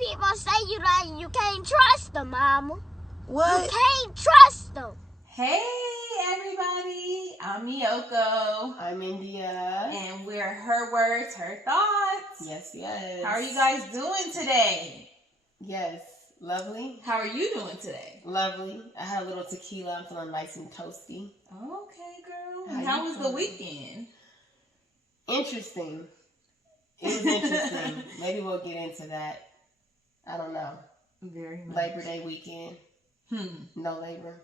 people say you can't trust them, Mama. What? You can't trust them. Hey, everybody. I'm Miyoko. I'm India. And we're Her Words, Her Thoughts. Yes, yes. How are you guys doing today? Yes. Lovely. How are you doing today? Lovely. I had a little tequila. I'm feeling nice and toasty. Okay, girl. How was the weekend? Interesting. It was interesting. Maybe we'll get into that. I don't know. Very much. Labor Day weekend. No labor.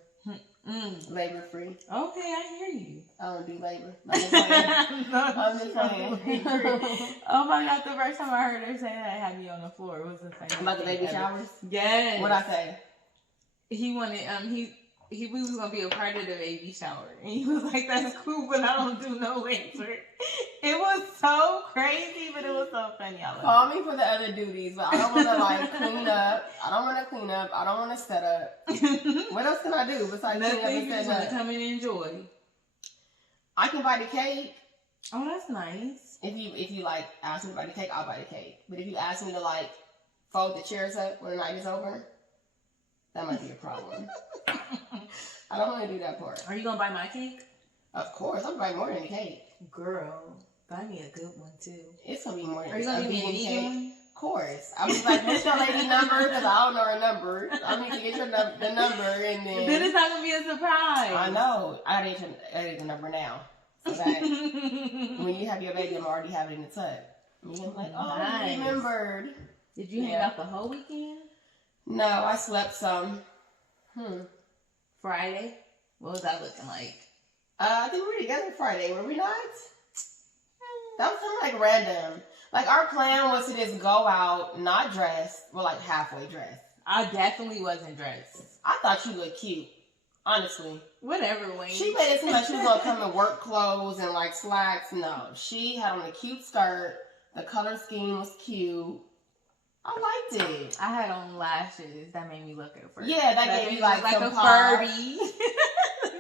Labor free. Okay, I hear you. I don't do labor. I'm just playing. Oh my God, the first time I heard her say that, it had me on the floor. It was the same. About the baby showers? Yes. What'd I say? He wanted, he was going to be a part of the baby shower. And he was like, that's cool, but I don't do no labor. It was so crazy, but it was so funny. Call me for the other duties, but I don't want to clean up. I don't want to clean up. I don't want to set up. What else can I do besides clean up and set up? Come and enjoy. I can buy the cake. Oh, that's nice. If you ask me to buy the cake, I'll buy the cake. But if you ask me to fold the chairs up when the night is over, that might be a problem. I don't want to do that part. Are you gonna buy my cake? Of course, I'm gonna buy more than the cake. Girl, buy me a good one too. It's gonna be more than Are you gonna give me a vegan vegan cake. Of course. I was like, what's your lady number? Because I don't know her number. I need to get the number and then. Then it's not gonna be a surprise. I know. I need the number now. So that when you have your baby, I'm already having it in the tub. And you're like, oh, nice. I remembered. Did you hang out the whole weekend? No, I slept some. Friday? What was that looking like? I think we were together Friday, were we not? That was kind of random. Our plan was to just go out, not dressed. Well, halfway dressed. I definitely wasn't dressed. I thought you looked cute. Honestly. Whatever, Wayne. She made it seem like she was going to come in work clothes and slacks. No, she had on a cute skirt. The color scheme was cute. I liked it. I had on lashes. That made me look at a Furby. Yeah, that gave me like a Furby.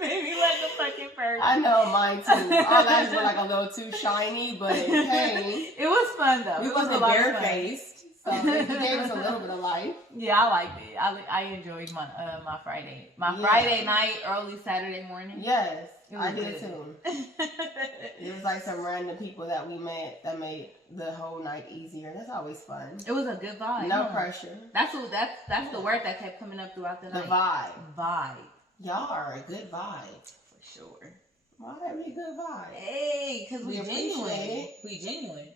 Made me like a fucking Furby. I know, mine too. Our lashes were a little too shiny, but hey. It was fun though. We wasn't bare-faced. So it gave us a little bit of life. Yeah, I liked it. I enjoyed my Friday. Friday night, early Saturday morning. Yes, I did too. It was some random people that we met that made the whole night easier. That's always fun. It was a good vibe. No pressure. That's the word that kept coming up throughout the night. The vibe. Vibe. Y'all are a good vibe. For sure. Why are we a good vibe? Hey, because we genuine. We genuine.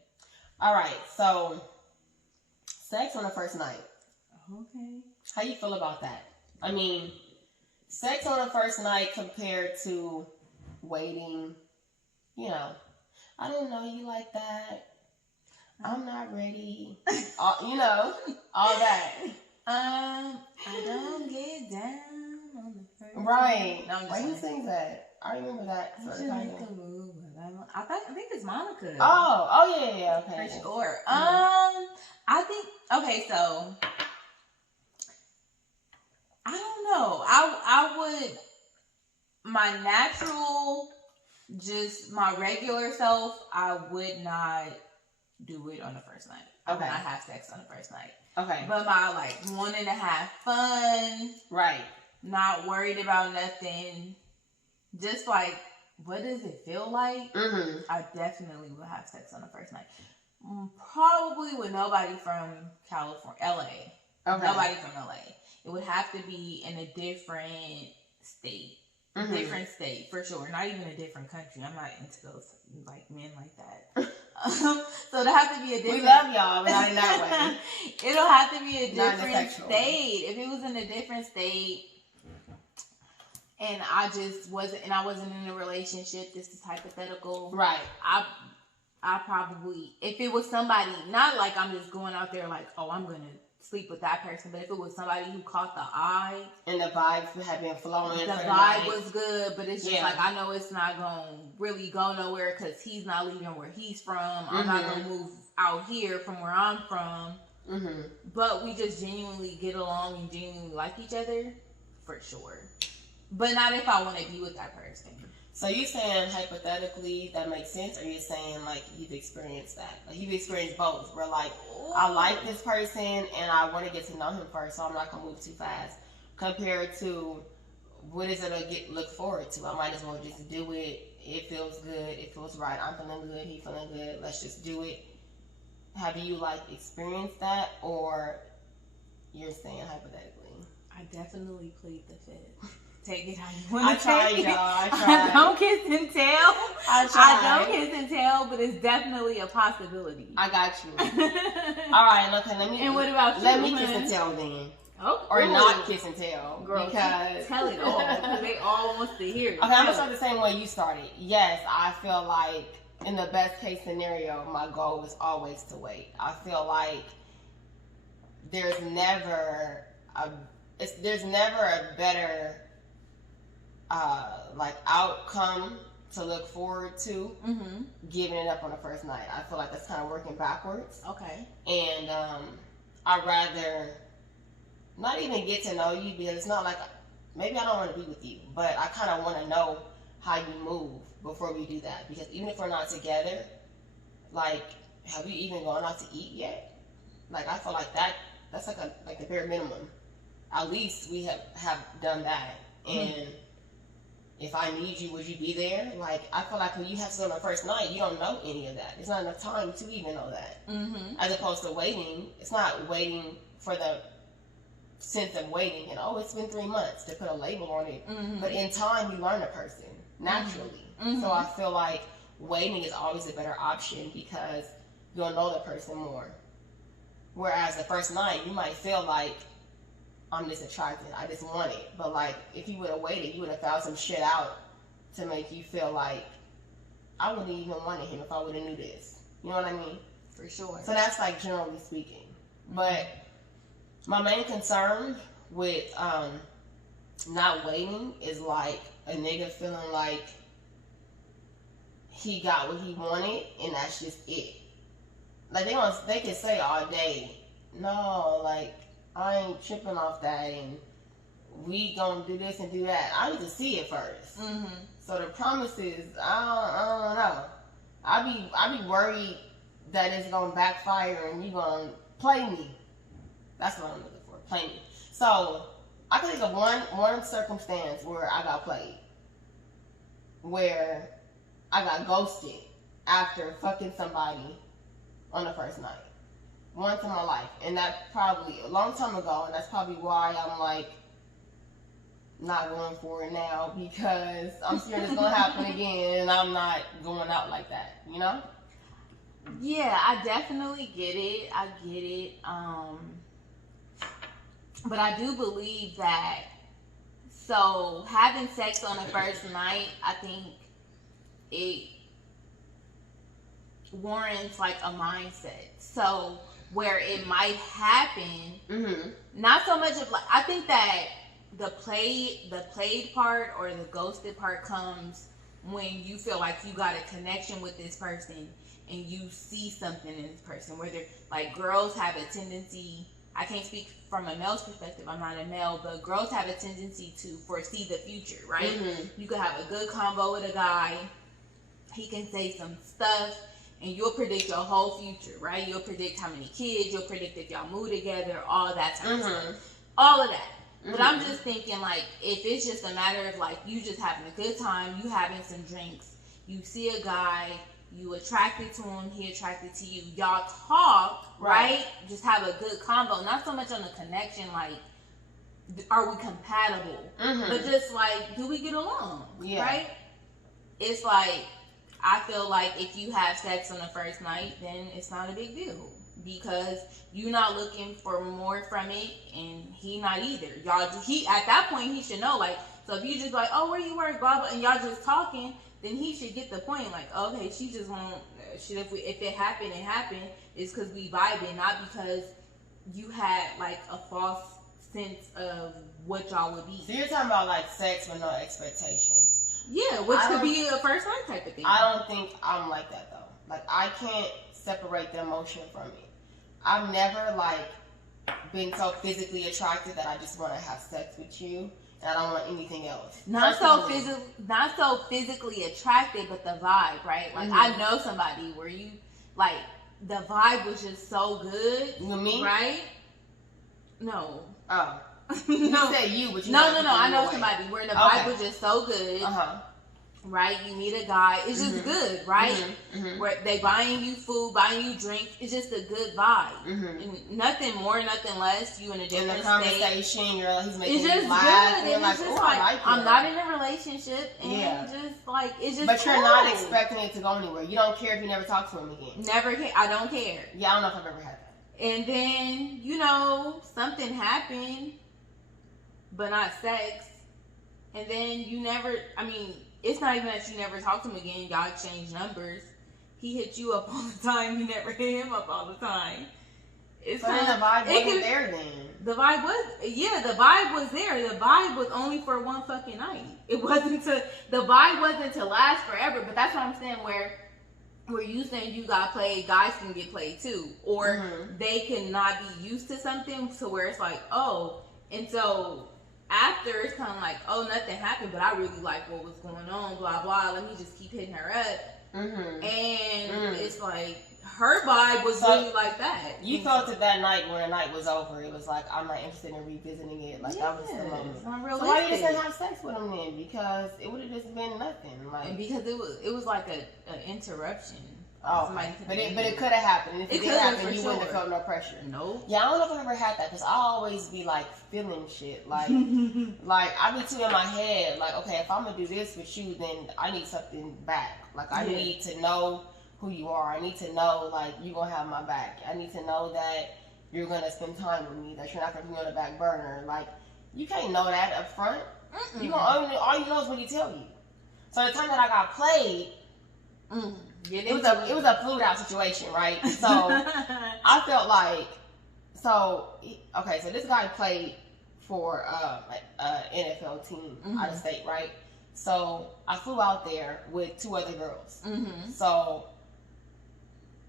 All right, so sex on the first night. Okay. How you feel about that? I mean, sex on the first night compared to waiting, I don't know you like that. I'm not ready. All that. I don't get down on the first right. No, why you sing that? I remember that. I think it's Monica. Oh yeah, okay. For sure. I think okay, so I don't know. I would my natural, just my regular self, I would not do it on the first night. I would not have sex on the first night. Okay. But my wanting to have fun. Right. Not worried about nothing. Just what does it feel like? Mm-hmm. I definitely will have sex on the first night. Probably with nobody from California, LA. Okay. Nobody from LA. It would have to be in a different state. Mm-hmm. Different state, for sure. Not even a different country. I'm not into those men like that. So it'll have to be a different... We love y'all, but not in that way. It'll have to be a different state. If it was in a different state and I wasn't in a relationship, this is hypothetical. Right. I probably, if it was somebody, not I'm just going out there I'm going to sleep with that person, but if it was somebody who caught the eye. And the vibes had been flowing. The vibe was good, but it's just I know it's not going to really go nowhere because he's not leaving where he's from. Mm-hmm. I'm not going to move out here from where I'm from. Mm-hmm. But we just genuinely get along and genuinely like each other, for sure. But not if I want to be with that person. So you saying hypothetically that makes sense, or you saying like you've experienced that? Like you've experienced both, where like I like this person and I want to get to know him first, so I'm not gonna move too fast. Compared to what is it to look forward to? I might as well just do it. It feels good. It feels right. I'm feeling good. He feeling good. Let's just do it. Have you like experienced that, or you're saying hypothetically? I definitely plead the fifth. Take it how you want to take it. Y'all. I tried. I don't kiss and tell. I don't kiss and tell, but it's definitely a possibility. I got you. All right, okay. Let me. And what about you? Let me kiss and tell then. Oh, or not kiss and tell. Girl, because tell it all. Because they all want to hear it. Okay, I'm gonna start the same way you started. Yes, I feel like in the best case scenario, my goal is always to wait. I feel like there's never a better like outcome to look forward to giving it up on the first night. I feel like that's kind of working backwards. Okay. And I'd rather not even get to know you, because it's not like maybe I don't want to be with you, but I kind of want to know how you move before we do that. Because even if we're not together, like, have you even gone out to eat yet? Like, I feel like that's like the bare minimum. At least we have done that. And if I need you, would you be there? Like, I feel like when you have to go on the first night, you don't know any of that. There's not enough time to even know that. As opposed to waiting, it's not waiting for the sense of waiting and it's been 3 months to put a label on it. But in time, you learn a person naturally. So I feel like waiting is always a better option because you'll know the person more. Whereas the first night, you might feel like, I'm just attracted, I just want it. But like, if you would have waited, you would have found some shit out to make you feel like, I wouldn't even wanted him if I would have knew this. You know what I mean? For sure. So that's like generally speaking. But my main concern with not waiting is like a nigga feeling like he got what he wanted and that's just it. Like they can say all day, no, like I ain't tripping off that and we gonna do this and do that. I need to see it first. So the promises, I don't know. I be worried that it's gonna backfire and you gonna play me. That's what I'm looking for. Play me. So I can think of one circumstance where I got played, where I got ghosted after fucking somebody on the first night. Once in my life, and that probably a long time ago, and that's probably why I'm like not going for it now, because I'm scared it's gonna happen again, and I'm not going out like that. You know? Yeah, I definitely get it. I get it. But I do believe that, so having sex on the first night, I think it warrants like a mindset. So where it might happen, not so much of like, I think that the played part or the ghosted part comes when you feel like you got a connection with this person and you see something in this person. Where they're like, girls have a tendency, I can't speak from a male's perspective, I'm not a male, but girls have a tendency to foresee the future, right? You could have a good convo with a guy, he can say some stuff, and you'll predict your whole future, right? You'll predict how many kids, you'll predict if y'all move together, all that type of stuff. All of that. But I'm just thinking, like, if it's just a matter of, like, you just having a good time, you having some drinks, you see a guy, you attracted to him, he attracted to you, y'all talk, right? Just have a good combo. Not so much on the connection, like, are we compatible? But just, like, do we get along, right? It's like, I feel like if you have sex on the first night, then it's not a big deal. Because you're not looking for more from it, and he not either. He at that point, he should know, like, so if you just like, oh, where you work, blah, blah, and y'all just talking, then he should get the point, like, okay, she just won't, if it happened, it happened, it's because we vibing, not because you had, like, a false sense of what y'all would be. So you're talking about, like, sex with no expectations. Yeah, which could be a first night type of thing. I don't think I'm like that, though. Like, I can't separate the emotion from it. I've never, like, been so physically attracted that I just want to have sex with you. I don't want anything else. Not so physically attracted, but the vibe, right? Like I know somebody where you like the vibe was just so good. You mean? Right? No. Oh. You said you, but you no. I know somebody where the vibe was just so good. Right? You meet a guy. It's just good, right? Where they buying you food, buying you drink. It's just a good vibe. And nothing more, nothing less. You in a different in the conversation, you're like, he's making it's just you laugh. good. And like, it's just oh, like, I like I'm it. not in a relationship. And just like, it's just But you're cool. not expecting it to go anywhere. You don't care if you never talk to him again. Never care. I don't care. Yeah, I don't know if I've ever had that. And then, something happened, but not sex. And then you never, it's not even that you never talked to him again. Y'all exchange numbers. He hit you up all the time. You never hit him up all the time. It's but then the vibe wasn't there then. The vibe was there. The vibe was only for one fucking night. The vibe wasn't to last forever. But that's what I'm saying, where you saying you got played, guys can get played too. Or they cannot be used to something to where it's like, oh, and so after it's kind of like, oh, nothing happened, but I really like what was going on, blah, blah. Let me just keep hitting her up. And it's like, her vibe was really like that. You felt it that night when the night was over. It was like, I'm not interested in revisiting it. Like, that was the moment. It's not so realistic. why you just didn't have sex with him then? Because it would have just been nothing. Like, and because it was like an interruption. Oh, but it could have happened. If it did happen, you wouldn't have felt no pressure. No. Yeah, I don't know if I've ever had that because I always be like feeling shit. Like, like I be too in my head. Like, okay, if I'm gonna do this with you, then I need something back. Like, I need to know who you are. I need to know like you gonna have my back. I need to know that you're gonna spend time with me. That you're not gonna be on the back burner. Like, you can't know that up front. You gonna all you know is what he tell you. So the time that I got played. It was a flued out situation, right? So I felt like so this guy played for NFL team out of state, right? So I flew out there with 2 other girls. So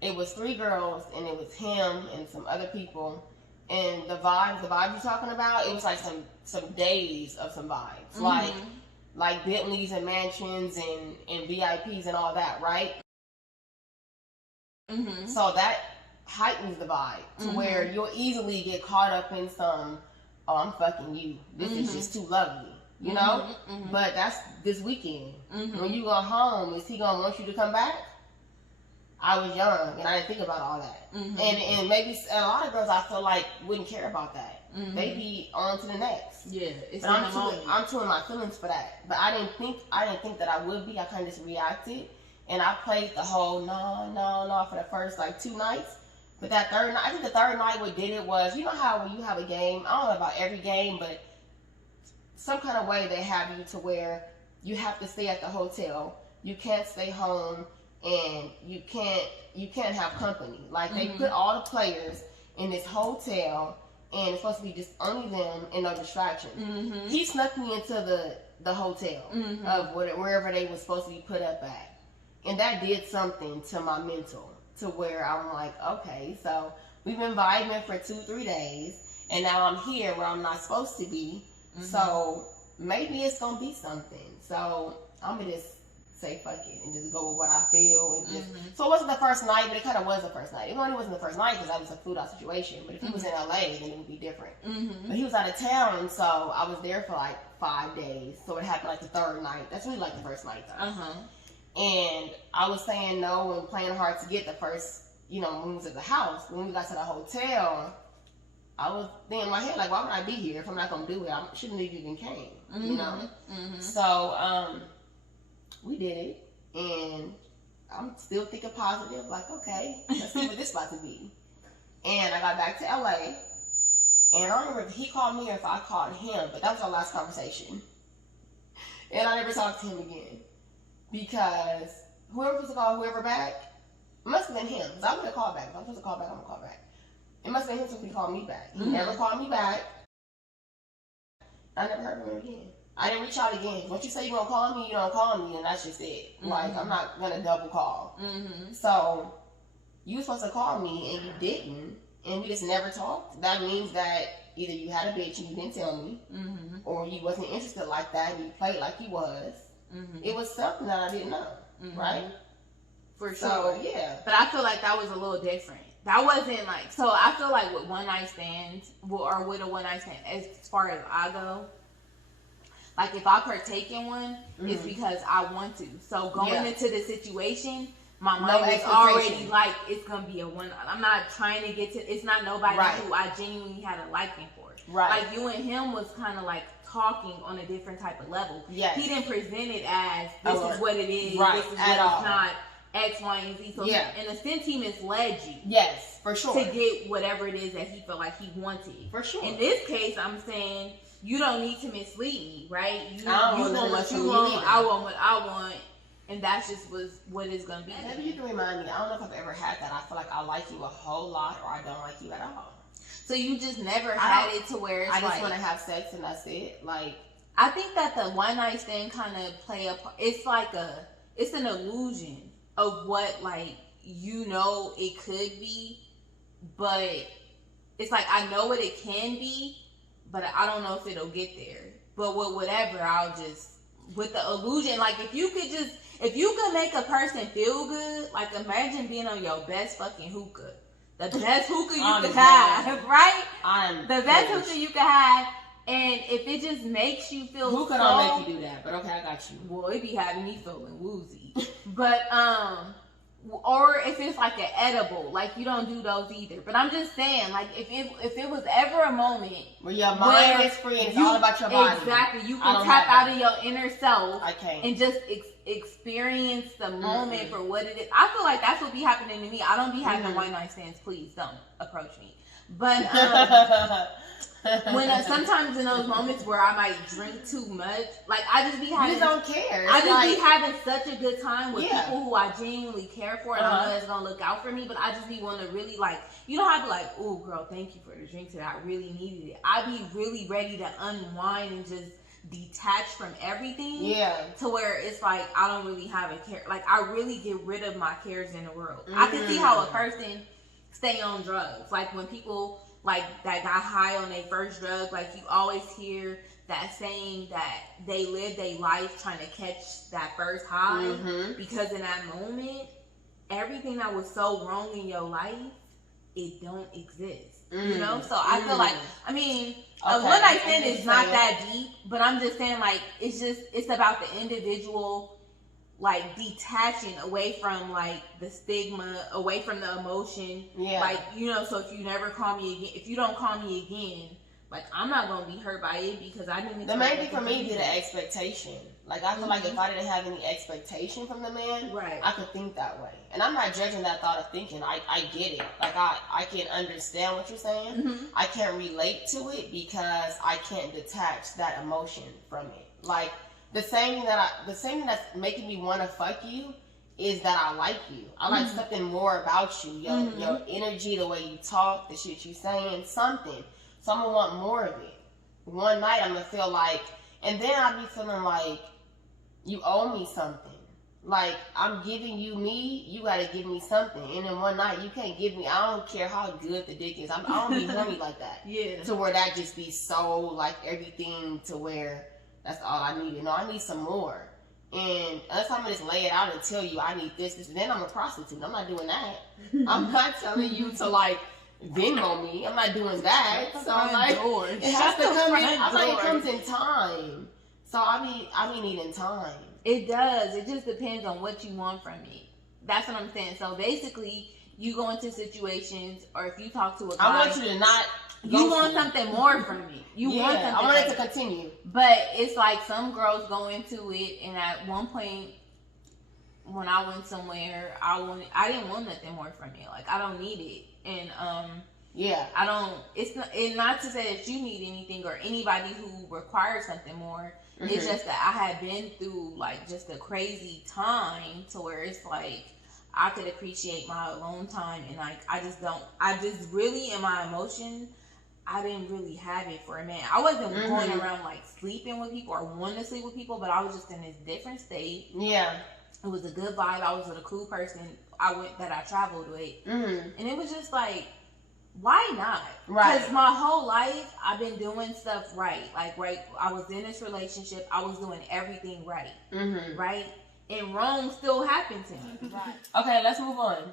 it was 3 girls and it was him and some other people. And the vibe you're talking about, it was like some days of some vibes. Like Bentleys and mansions and VIPs and all that, right? So that heightens the vibe to where you'll easily get caught up in some, oh, I'm fucking you. This is just too lovely, you know? But that's this weekend. When you go home, is he going to want you to come back? I was young and I didn't think about all that. And maybe a lot of girls I feel like wouldn't care about that. They be on to the next. Yeah, it's I'm too in my feelings for that. But I didn't think that I would be. I kind of just reacted. And I played the whole no for the first like 2 nights. But that third night, I think the third night what did it was, you know how when you have a game, I don't know about every game, but some kind of way they have you to where you have to stay at the hotel. You can't stay home and you can't have company. Like they put all the players in this hotel and it's supposed to be just only them and no distractions. He snuck me into the hotel of wherever they were supposed to be put up at. And that did something to my mental, to where I'm like, okay, so we've been vibing for 2-3 days, and now I'm here where I'm not supposed to be. So maybe it's gonna be something. So I'm gonna just say fuck it and just go with what I feel. And just so it wasn't the first night, but it kind of was the first night. It only wasn't the first night because that was a fluid out situation. But if he was in LA, then it would be different. But he was out of town, so I was there for like 5 days. So it happened like the third night. That's really like the first night though. And I was saying no and playing hard to get the first, when we was at the house. When we got to the hotel, I was thinking in my head, like, why would I be here if I'm not going to do it? I shouldn't have even came, you know? So, we did it. And I'm still thinking positive, like, okay, let's see what this about to be. And I got back to LA. And I don't remember if he called me or if I called him, but that was our last conversation. And I never talked to him again. Because whoever was supposed to call whoever back, it must have been him. Because I would have called back. If I'm supposed to call back, I'm going to call back. It must have been him to call me back. He never called me back. I never heard from him again. I didn't reach out again. Once you say you're going to call me, you don't call me, and that's just it. Like, I'm not going to double call. So, you were supposed to call me, and you didn't, and we just never talked. That means that either you had a bitch and you didn't tell me, or you wasn't interested like that and you played like you was. It was something that I didn't know, right? For So, sure. yeah. But I feel like that was a little different. That wasn't like, so I feel like with one night stands, or with a one night stand, as far as I go, like if I partake in one, it's because I want to. So going into the situation, my mind is already like, it's going to be a one. I'm not trying to get to, it's not nobody who I genuinely had a liking for. Right. Like you and him was kind of like talking on a different type of level. Yes. He didn't present it as, this is what it is, right. this is At what all. it's not. X, Y, and Z. So in a sense, he misled you. Yes, for sure. To get whatever it is that he felt like he wanted. For sure. In this case, I'm saying you don't need to mislead me, right? You I want what you want, I want what I want, and that's just what it's gonna be. Maybe you can remind me. I don't know if I've ever had that. I feel like I like you a whole lot, or I don't like you at all. So you just never had it to where it's I just like, want to have sex and that's it. Like, I think that the one night stand kind of play a part. It's like it's an illusion of what, like, you know it could be, but it's like I know what it can be, but I don't know if it'll get there. But with whatever, I'll just, with the illusion, like if you could make a person feel good, like imagine being on your best fucking hookah. The best hookah you could have, right? The best hookah you could have. And if it just makes you feel hookah don't make you do that, but okay, I got you. Well, it be having me feeling woozy. But, or if it's like an edible, like you don't do those either. But I'm just saying, like if it was ever a moment where your mind is free and it's all about your body. Exactly. You can tap out of your inner self. I can't. And just experience the moment for what it is. I feel like that's what be happening to me. I don't be having one night stands. Please don't approach me. But when sometimes in those moments where I might drink too much, like I just be having, you don't care. I just be having such a good time with people who I genuinely care for, and I know that's gonna look out for me. But I just be wanting to really, like, you know how I be like, oh girl, thank you for the drink today. I really needed it. I be really ready to unwind and just detach from everything. Yeah. To where it's like I don't really have a care. Like I really get rid of my cares in the world. I can see how a person stay on drugs. Like when people like that got high on their first drug, like you always hear that saying that they live their life trying to catch that first high, because in that moment, everything that was so wrong in your life, it don't exist. You know? So I feel like, I mean, a one night stand is not that deep, but I'm just saying, like, it's about the individual, like, detaching away from, like, the stigma, away from the emotion. Yeah. Like, you know, so if you never call me again, if you don't call me again, like, I'm not going to be hurt by it because I didn't. The main thing for me be the expectation. Like, I feel like if I didn't have any expectation from the man, I could think that way. And I'm not judging that thought of thinking. I get it. Like, I can understand what you're saying. I can't relate to it because I can't detach that emotion from it. Like, the same thing that's making me want to fuck you is that I like you. I like something more about you. Your energy, the way you talk, the shit you saying, something. So I'm going to want more of it. One night I'm going to feel like, and then I'll be feeling like you owe me something. Like, I'm giving you me, you got to give me something. And then one night you can't give me, I don't care how good the dick is. I don't be horny like that. Yeah. To where that just be so, like, everything to where that's all I needed. No, I need some more. And unless I'm going to just lay it out and tell you I need this, then I'm a prostitute. I'm not doing that. I'm not telling you to, like, Venmo me. I'm not doing that. So like, it has to come in. I like it comes in time. So I be needing time. It does. It just depends on what you want from me. That's what I'm saying. So basically, you go into situations, or if you talk to a guy, I want you to not. You want something more from me. You want something. I want it to continue. But it's like some girls go into it, and at one point, when I went somewhere, I didn't want nothing more from you. Like I don't need it. And I don't. It's not to say that you need anything or anybody who requires something more. It's just that I had been through like just a crazy time to where it's like I could appreciate my alone time, and like I just really in my emotion, I didn't really have it for a man. I wasn't going around like sleeping with people or wanting to sleep with people, but I was just in this different state. Yeah. It was a good vibe. I was with a cool person I traveled with. And it was just like, why not? Right. Because my whole life, I've been doing stuff right. Like, right, I was in this relationship. I was doing everything right. Mm-hmm. Right? And wrong still happened to me. Right. Okay, let's move on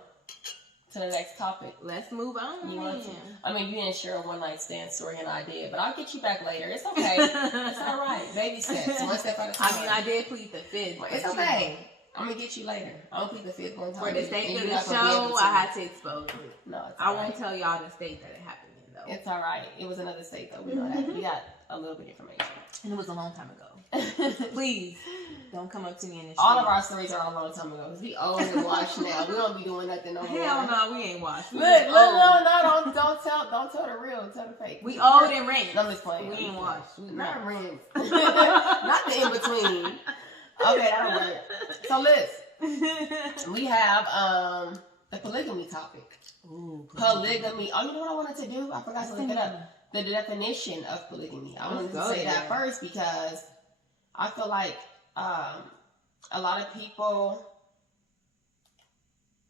to the next topic. Let's move on. You want to? I mean, you didn't share a one night stand story, and I did, but I'll get you back later. It's okay. It's all right. Baby steps, one step at a time. I mean, I did plead the fifth. It's okay. I'm gonna get you later. I'm gonna plead the fifth one time. For the sake of the show, I had to expose it. No, it's I won't tell y'all the state that it happened in, though. It's all right. It was another state, though. We know that. We got a little bit of information. And it was a long time ago. Please, don't come up to me in the street. All of our stories are a long time ago. Because we old and washed now. We don't be doing nothing no more. Hell no, we ain't washed. Look, no, don't tell the real. Tell the fake. We old and rinsed. I'm just playing. We ain't washed. Not rinsed. Not the in between. Okay, that'll work. So listen, we have the polygamy topic. Ooh, polygamy. Oh, you know what I wanted to do? I forgot to look it up. The definition of polygamy. I wanted to say that first because I feel like a lot of people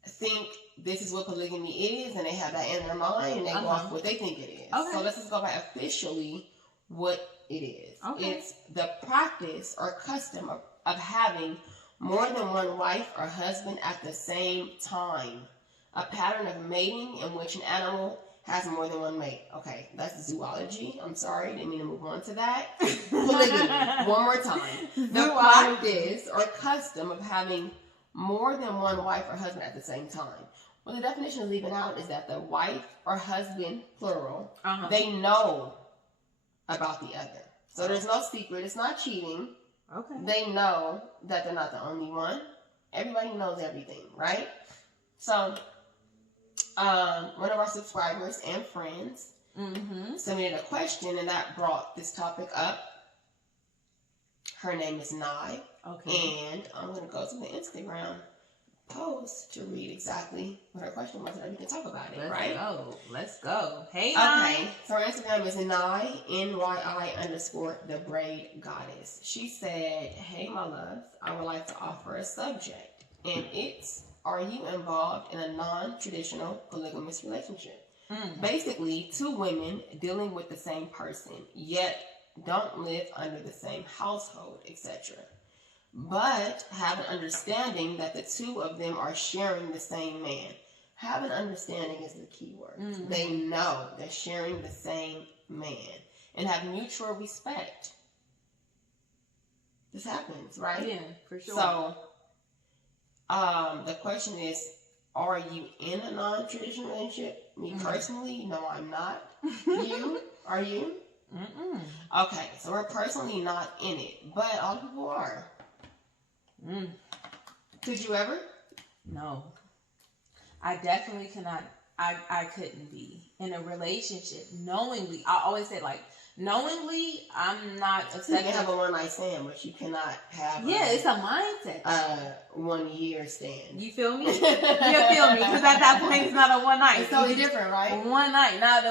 think this is what polygamy is, and they have that in their mind, and they go off what they think it is. Okay. So let's just go by officially what it is. Okay. It's the practice or custom of having more than one wife or husband at the same time. A pattern of mating in which an animal has more than one mate. Okay, that's zoology. I'm sorry, didn't mean to move on to that. Polygamy. One more time. The practice or custom of having more than one wife or husband at the same time. What the definition is leaving out is that the wife or husband, plural, they know about the other. So there's no secret. It's not cheating. Okay. They know that they're not the only one. Everybody knows everything, right? So, one of our subscribers and friends submitted a question, and that brought this topic up. Her name is Nye. Okay. And I'm going to go to the Instagram post to read exactly what her question was, so that we can talk about it, right? Let's go. Hey, Nye. Okay. So her Instagram is Nye, NYI_ the braid goddess. She said, hey, my loves, I would like to offer a subject, and it's, are you involved in a non-traditional polygamous relationship? Basically, two women dealing with the same person, yet don't live under the same household, etc. But have an understanding that the two of them are sharing the same man. Have an understanding is the key word. They know they're sharing the same man and have mutual respect. This happens, right? Yeah, for sure. So, the question is, are you in a non-traditional relationship? Me personally, no, I'm not. You? Are you? Okay, so we're personally not in it, but all people are. Could you ever? No. I definitely cannot. I couldn't be in a relationship knowingly. I always say, like, knowingly, I'm not accepting. You can have a one night stand, but you cannot have. Yeah, it's a mindset. 1 year stand. You feel me? You feel me? Because at that point, it's not a one night. It's totally different, right? One night, not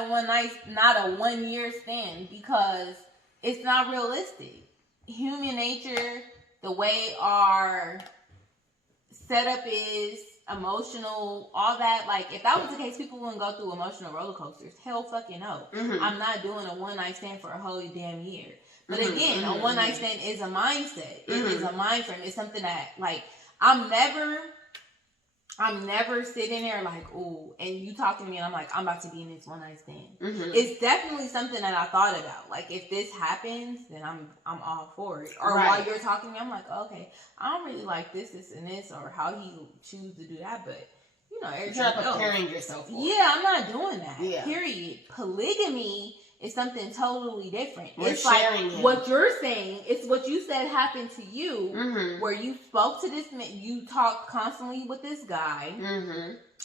a 1 year stand, because it's not realistic. Human nature, the way our setup is, emotional, all that, like, if that was the case, people wouldn't go through emotional roller coasters. Hell fucking no. I'm not doing a one night stand for a whole damn year. But again, a one night stand is a mindset. It is a mind frame. It's something that, like, I'm never sitting there like, ooh, and you talk to me and I'm like, I'm about to be in this one night stand. It's definitely something that I thought about. Like, if this happens, then I'm all for it. Or while you're talking to me, I'm like, okay, I don't really like this, and this, or how he choose to do that, but you know, you're not preparing yourself for it. Yeah, I'm not doing that. Yeah. Period. Polygamy is something totally different. It's like what you're saying. It's what you said happened to you, where you spoke to this man, you talked constantly with this guy,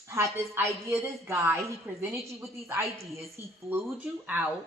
had this idea, this guy, he presented you with these ideas, he flew you out,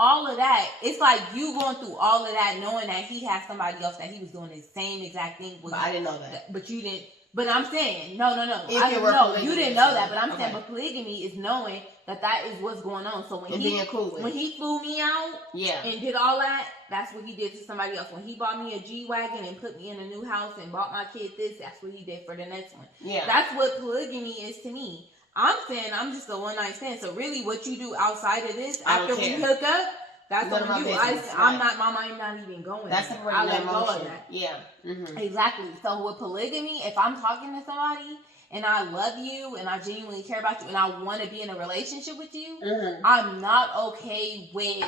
all of that. It's like you going through all of that, knowing that he had somebody else that he was doing the same exact thing with. But I didn't know that. But you didn't. But I'm saying, no. You didn't know that, but I'm saying, but polygamy is knowing that is what's going on. So when he flew me out, and did all that, that's what he did to somebody else. When he bought me a G-Wagon and put me in a new house and bought my kid this, that's what he did for the next one. Yeah. That's what polygamy is to me. I'm saying I'm just a one night stand. So really, what you do outside of this, I don't after we care. hook up, that's None on of my you. business, I'm right. not. My mind not even going. That's there. already I let go of emotion. that. Yeah. Mm-hmm. Exactly. So with polygamy, if I'm talking to somebody and I love you and I genuinely care about you and I want to be in a relationship with you, I'm not okay with.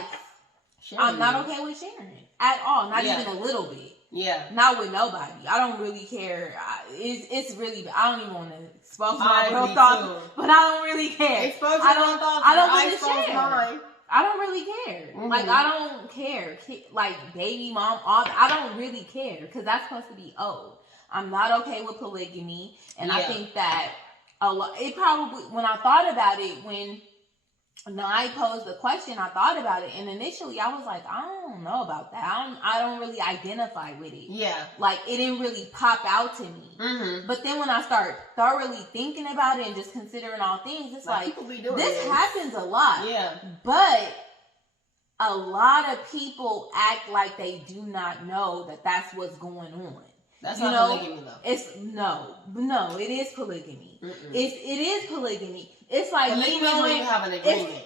I'm not okay with sharing at all. Not even a little bit. Yeah. Not with nobody. I don't really care. It's really. I don't even want to expose my real thoughts, but I don't really care. Expose your real thoughts. I don't want to share. Mine. I don't really care. Like, I don't care. Like, baby mom, all I don't really care because that's supposed to be old. I'm not okay with polygamy, and I think that a lot. It probably when I thought about it when I posed the question, I thought about it, and initially I was like, I don't know about that. I don't really identify with it. Yeah, like it didn't really pop out to me. But then when I start thoroughly thinking about it and just considering all things, it's like this happens a lot. Yeah, but a lot of people act like they do not know that that's what's going on. That's not polygamy though. It's no, it is polygamy. It is polygamy. It's like polygamy is when you have an agreement.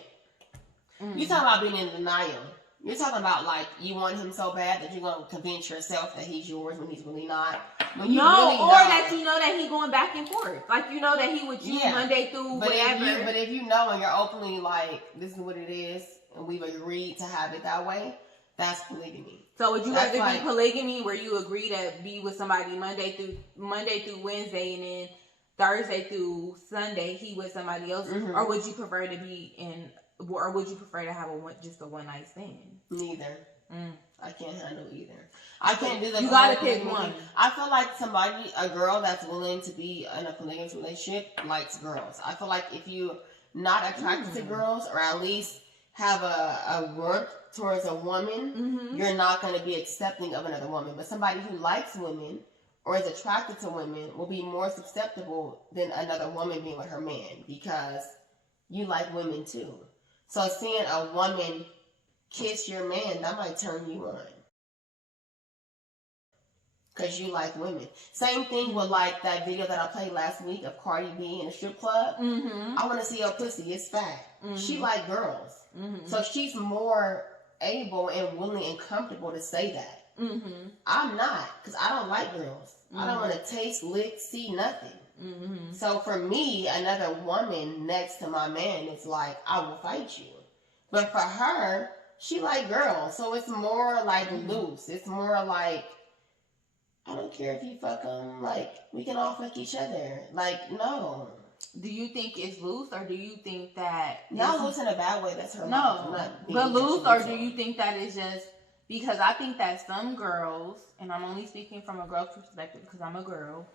You talking about being in denial. You're talking about like you want him so bad that you're gonna convince yourself that he's yours when he's really not. When you really know, that you know that he's going back and forth. Like you know that he with you Monday through whatever. But if you know and you're openly like this is what it is and we've agreed to have it that way, that's polygamy. So would you rather be polygamy where you agree to be with somebody Monday through Wednesday and then Thursday through Sunday he with somebody else, or would you prefer to be in, or would you prefer to have just a one night stand? Neither. I can't handle either. I can't do that. You gotta pick one. I feel like a girl that's willing to be in a polygamous relationship likes girls. I feel like if you're not attracted to girls, or at least have a warmth towards a woman, you're not going to be accepting of another woman. But somebody who likes women or is attracted to women will be more susceptible than another woman being with her man because you like women too. So seeing a woman kiss your man, that might turn you on because you like women. Same thing with like that video that I played last week of Cardi B in a strip club. I want to see her pussy. It's fat. She like girls. So she's more able and willing and comfortable to say that. I'm not, because I don't like girls. I don't want to taste, lick, see nothing. So for me, another woman next to my man is like, I will fight you. But for her, she like girls. So it's more like loose. It's more like, I don't care if you fuck them. Like, we can all fuck each other. Like, no. Do you think it's loose, or do you think that... Not loose in a bad way, that's her. No, but loose, or do you think that it's just... Because I think that some girls, and I'm only speaking from a girl's perspective because I'm a girl,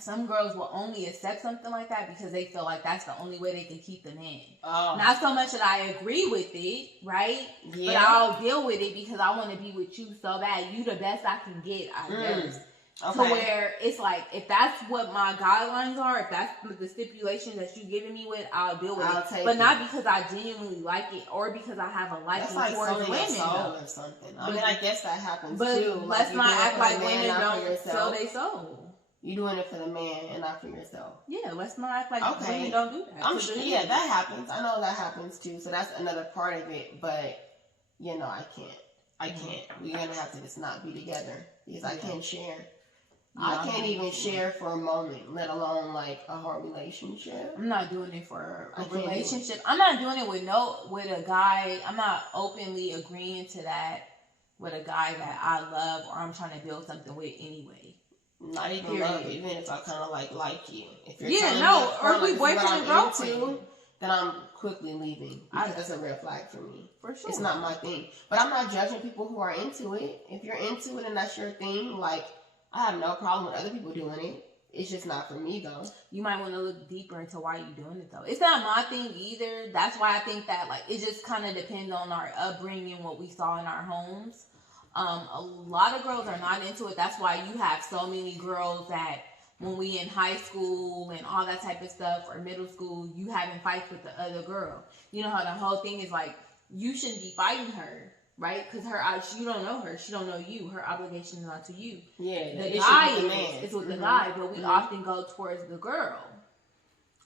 some girls will only accept something like that because they feel like that's the only way they can keep them in. Not so much that I agree with it, right? Yeah. But I'll deal with it because I want to be with you so bad. You the best I can get, I guess. Okay. To where it's like, if that's what my guidelines are, if that's the stipulations that you giving me with, I'll deal with it. But not because I genuinely like it or because I have a liking towards women. Or something. I mean, I guess that happens too. But let's not act like women don't sell their soul. You're doing it for the man and not for yourself. Yeah, let's not act like women don't do that. I'm sure, yeah, that happens. I know that happens too. So that's another part of it. But, you know, I can't. We're going to have to just not be together because I can't share. I can't even share for a moment, let alone like a whole relationship. I'm not doing it for a relationship. I'm not doing it with a guy. I'm not openly agreeing to that with a guy that I love or I'm trying to build something with anyway. Not even love, even if I kind of like you. If you're or if we boyfriend and girlfriend, then I'm quickly leaving because that's a red flag for me. For sure, it's not my thing. But I'm not judging people who are into it. If you're into it and that's your thing, like. I have no problem with other people doing it. It's just not for me, though. You might want to look deeper into why you're doing it, though. It's not my thing either. That's why I think that, like, it just kind of depends on our upbringing, what we saw in our homes. A lot of girls are not into it. That's why you have so many girls that when we in high school and all that type of stuff, or middle school, you having fights with the other girl. You know how the whole thing is, like, you shouldn't be fighting her. Right? Because you don't know her. She don't know you. Her obligation is not to you. Yeah. The guy is with the guy, but we often go towards the girl.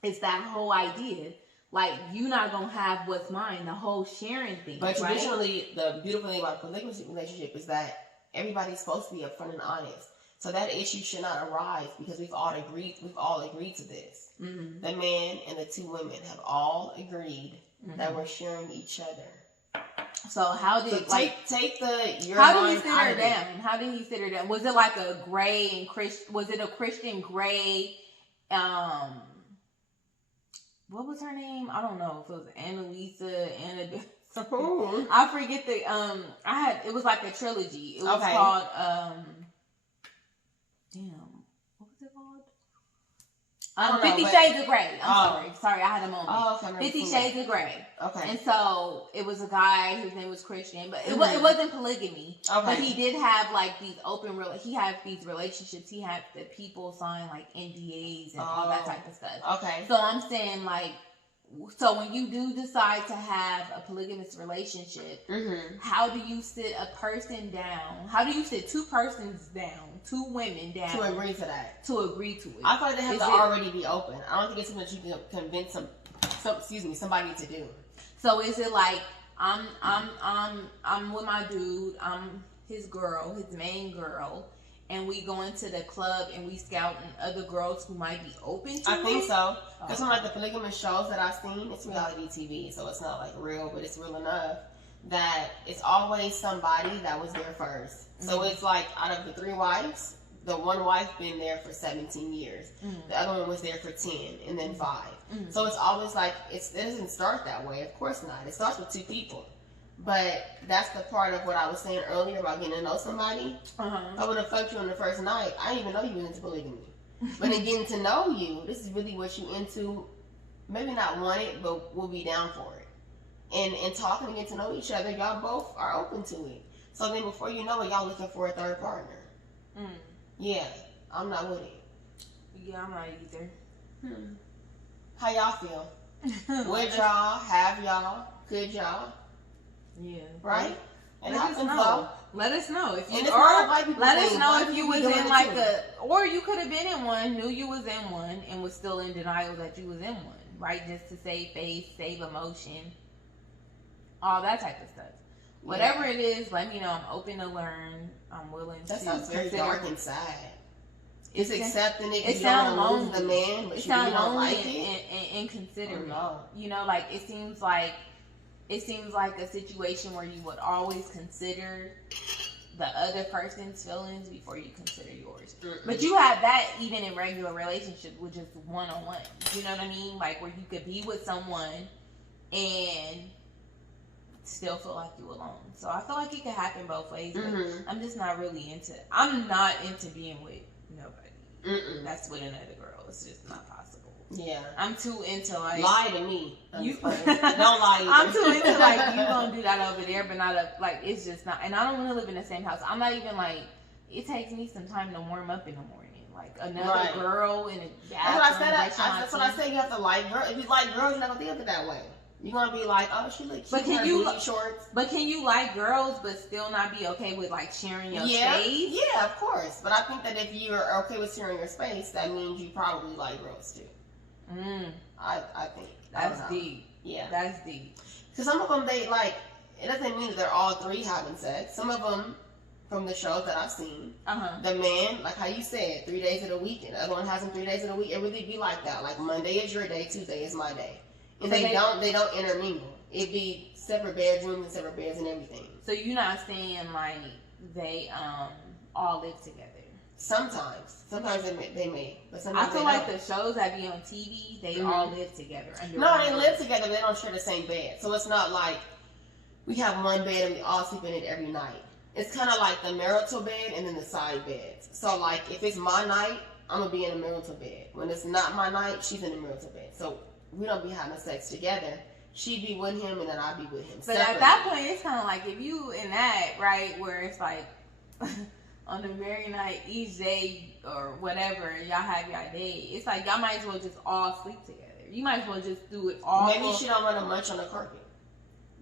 it's that whole idea. Like, you not gonna have what's mine, the whole sharing thing. But right? traditionally, the beautiful thing about a polygamous relationship is that everybody's supposed to be upfront and honest. So that issue should not arise because we've all agreed to this. Mm-hmm. The man and the two women have all agreed that we're sharing each other. So how did take the your how did he sit out her of down? it. How did he sit her down? Was it like a gray and Christian? Was it a Christian gray? What was her name? I don't know if it was Annalisa, I forget the it was like a trilogy. It was called what was it called? 50 Shades of Grey. I'm sorry, I had a moment. 50 Shades of Grey. Okay. And so it was a guy, his name was Christian, but it wasn't polygamy. Okay. But he did have like these he had these relationships. He had the people sign like NDAs and all that type of stuff. Okay. So I'm saying like, so when you do decide to have a polygamous relationship, how do you sit a person down? How do you sit two persons down, two women down to agree to that? To agree to it. I thought they have to already be open. I don't think it's something that you can convince somebody to do. So is it like I'm with my dude, I'm his girl, his main girl, and we go into the club and we scouting other girls who might be open to it? I think so. Because some like the polygamous shows that I've seen, it's reality TV, so it's not like real, but it's real enough that it's always somebody that was there first. So it's like out of the 3 wives, the one wife been there for 17 years. The other one was there for 10 and then 5. So it's always like, it doesn't start that way. Of course not. It starts with 2 people. But that's the part of what I was saying earlier about getting to know somebody. I would have fucked you on the first night. I didn't even know you was into polygamy. But in getting to know you, this is really what you into. Maybe not want it, but we'll be down for it. And in talking and getting to know each other, y'all both are open to it. So then before you know it, y'all looking for a third partner. Yeah, I'm not with it. Yeah, I'm not either. How y'all feel? Would y'all? Have y'all? Could y'all? Yeah. Right? And let us know. Let us know if you let us know if you was in like or you could have been in one, knew you was in one, and was still in denial that you was in one, right? Just to save face, save emotion, all that type of stuff. Yeah. Whatever it is, let me know. I'm open to learn. I'm willing to. That sounds very dark and sad. It's accepting it. It sounds lonely. The man, but it you really don't lonely like it. And inconsiderate. Oh, no. You know, like it seems like a situation where you would always consider the other person's feelings before you consider yours. But you have that even in regular relationships with just one-on-one. You know what I mean? Like where you could be with someone and still feel like you alone. So I feel like it could happen both ways. But I'm just not really I'm not into being with nobody. That's with another girl. It's just not possible. Yeah, I'm too into like lie to me. You don't lie either. I'm too into like you gonna do that over there, but not like it's just not. And I don't want to live in the same house. I'm not even like it takes me some time to warm up in the morning. Like another girl in a bathroom. That's what I said. You have to like girls. If you like girls, you're not gonna think of it that way. You're gonna be like, oh, she looks cute in her booty shorts. But can you like girls, but still not be okay with like sharing your space? Yeah, of course. But I think that if you're okay with sharing your space, that means you probably like girls too. I think that's deep. Yeah, that's deep. Because some of them, it doesn't mean that they're all 3 having sex. Some of them, from the shows that I've seen, the man, like how you said, 3 days of the week, and the other one has them 3 days of the week. It really be like that. Like Monday is your day, Tuesday is my day, and so they don't intermingle. It be separate bedrooms and separate beds and everything. So you're not saying like they all live together? Sometimes they may, but sometimes I feel like the shows that be on TV, they all live together. No, they live together, but they don't share the same bed. So it's not like we have one bed and we all sleep in it every night. It's kind of like the marital bed and then the side beds. So like if it's my night, I'm gonna be in the marital bed. When it's not my night, she's in the marital bed. So we don't be having sex together. She'd be with him and then I'd be with him. But at that point, it's kind of like if you in that right where it's like. On the very night, each day or whatever, y'all have your day. It's like y'all might as well just all sleep together. You might as well just do it all. Maybe she don't want to munch on the carpet.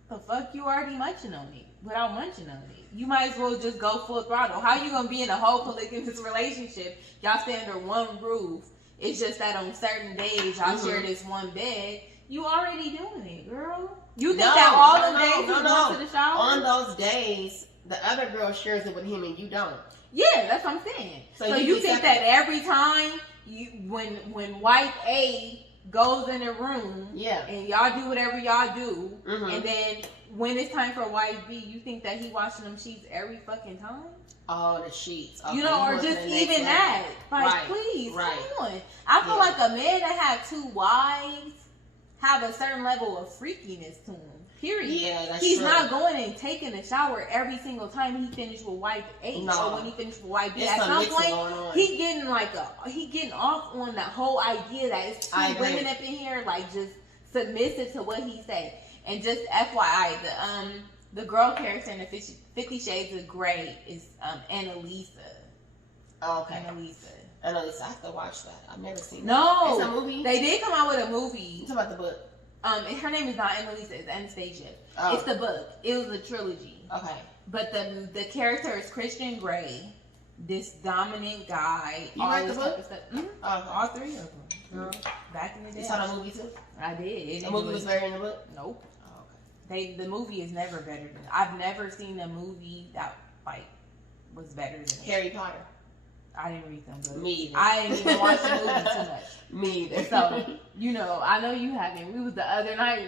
The fuck, you already munching on it without munching on it. You might as well just go full throttle. How you gonna be in a whole polygamous relationship? Y'all stay under one roof. It's just that on certain days y'all share this one bed. You already doing it, girl. You think that all the days you going to the shower? On those days, the other girl shares it with him and you don't. Yeah, that's what I'm saying. So you think that every time when wife A goes in the room, and y'all do whatever y'all do, and then when it's time for wife B, you think that he washing them sheets every fucking time? Oh, the sheets. Okay. You know, or just even that. Like, please, come on. I feel like a man that have 2 wives have a certain level of freakiness to him. Period. Yeah, that's He's true. Not going and taking a shower every single time he finished with wife A. No. Or when he finished with wife B. At some point, he getting off on that whole idea that it's 2 women up in here, like, just submissive to what he say. And just FYI, the girl character in the 50 Shades of Grey is Annalisa. Oh, okay. Annalisa, I have to watch that. I've never seen No. It's a movie? They did come out with a movie. You talking about the book? Her name is not Annalisa, it's Anastasia. Oh. It's the book. It was a trilogy. Okay. But the character is Christian Grey, this dominant guy. You read the book? All 3 of them. Girl, back in the day. You saw the movie too? I did. The movie was better than the book? Nope. Oh, okay. The movie is never better than. I've never seen a movie that was better than Harry Potter. I didn't read them books. Me either. I didn't even watch the movie too much. Me either. So, I know you haven't. We was the other night,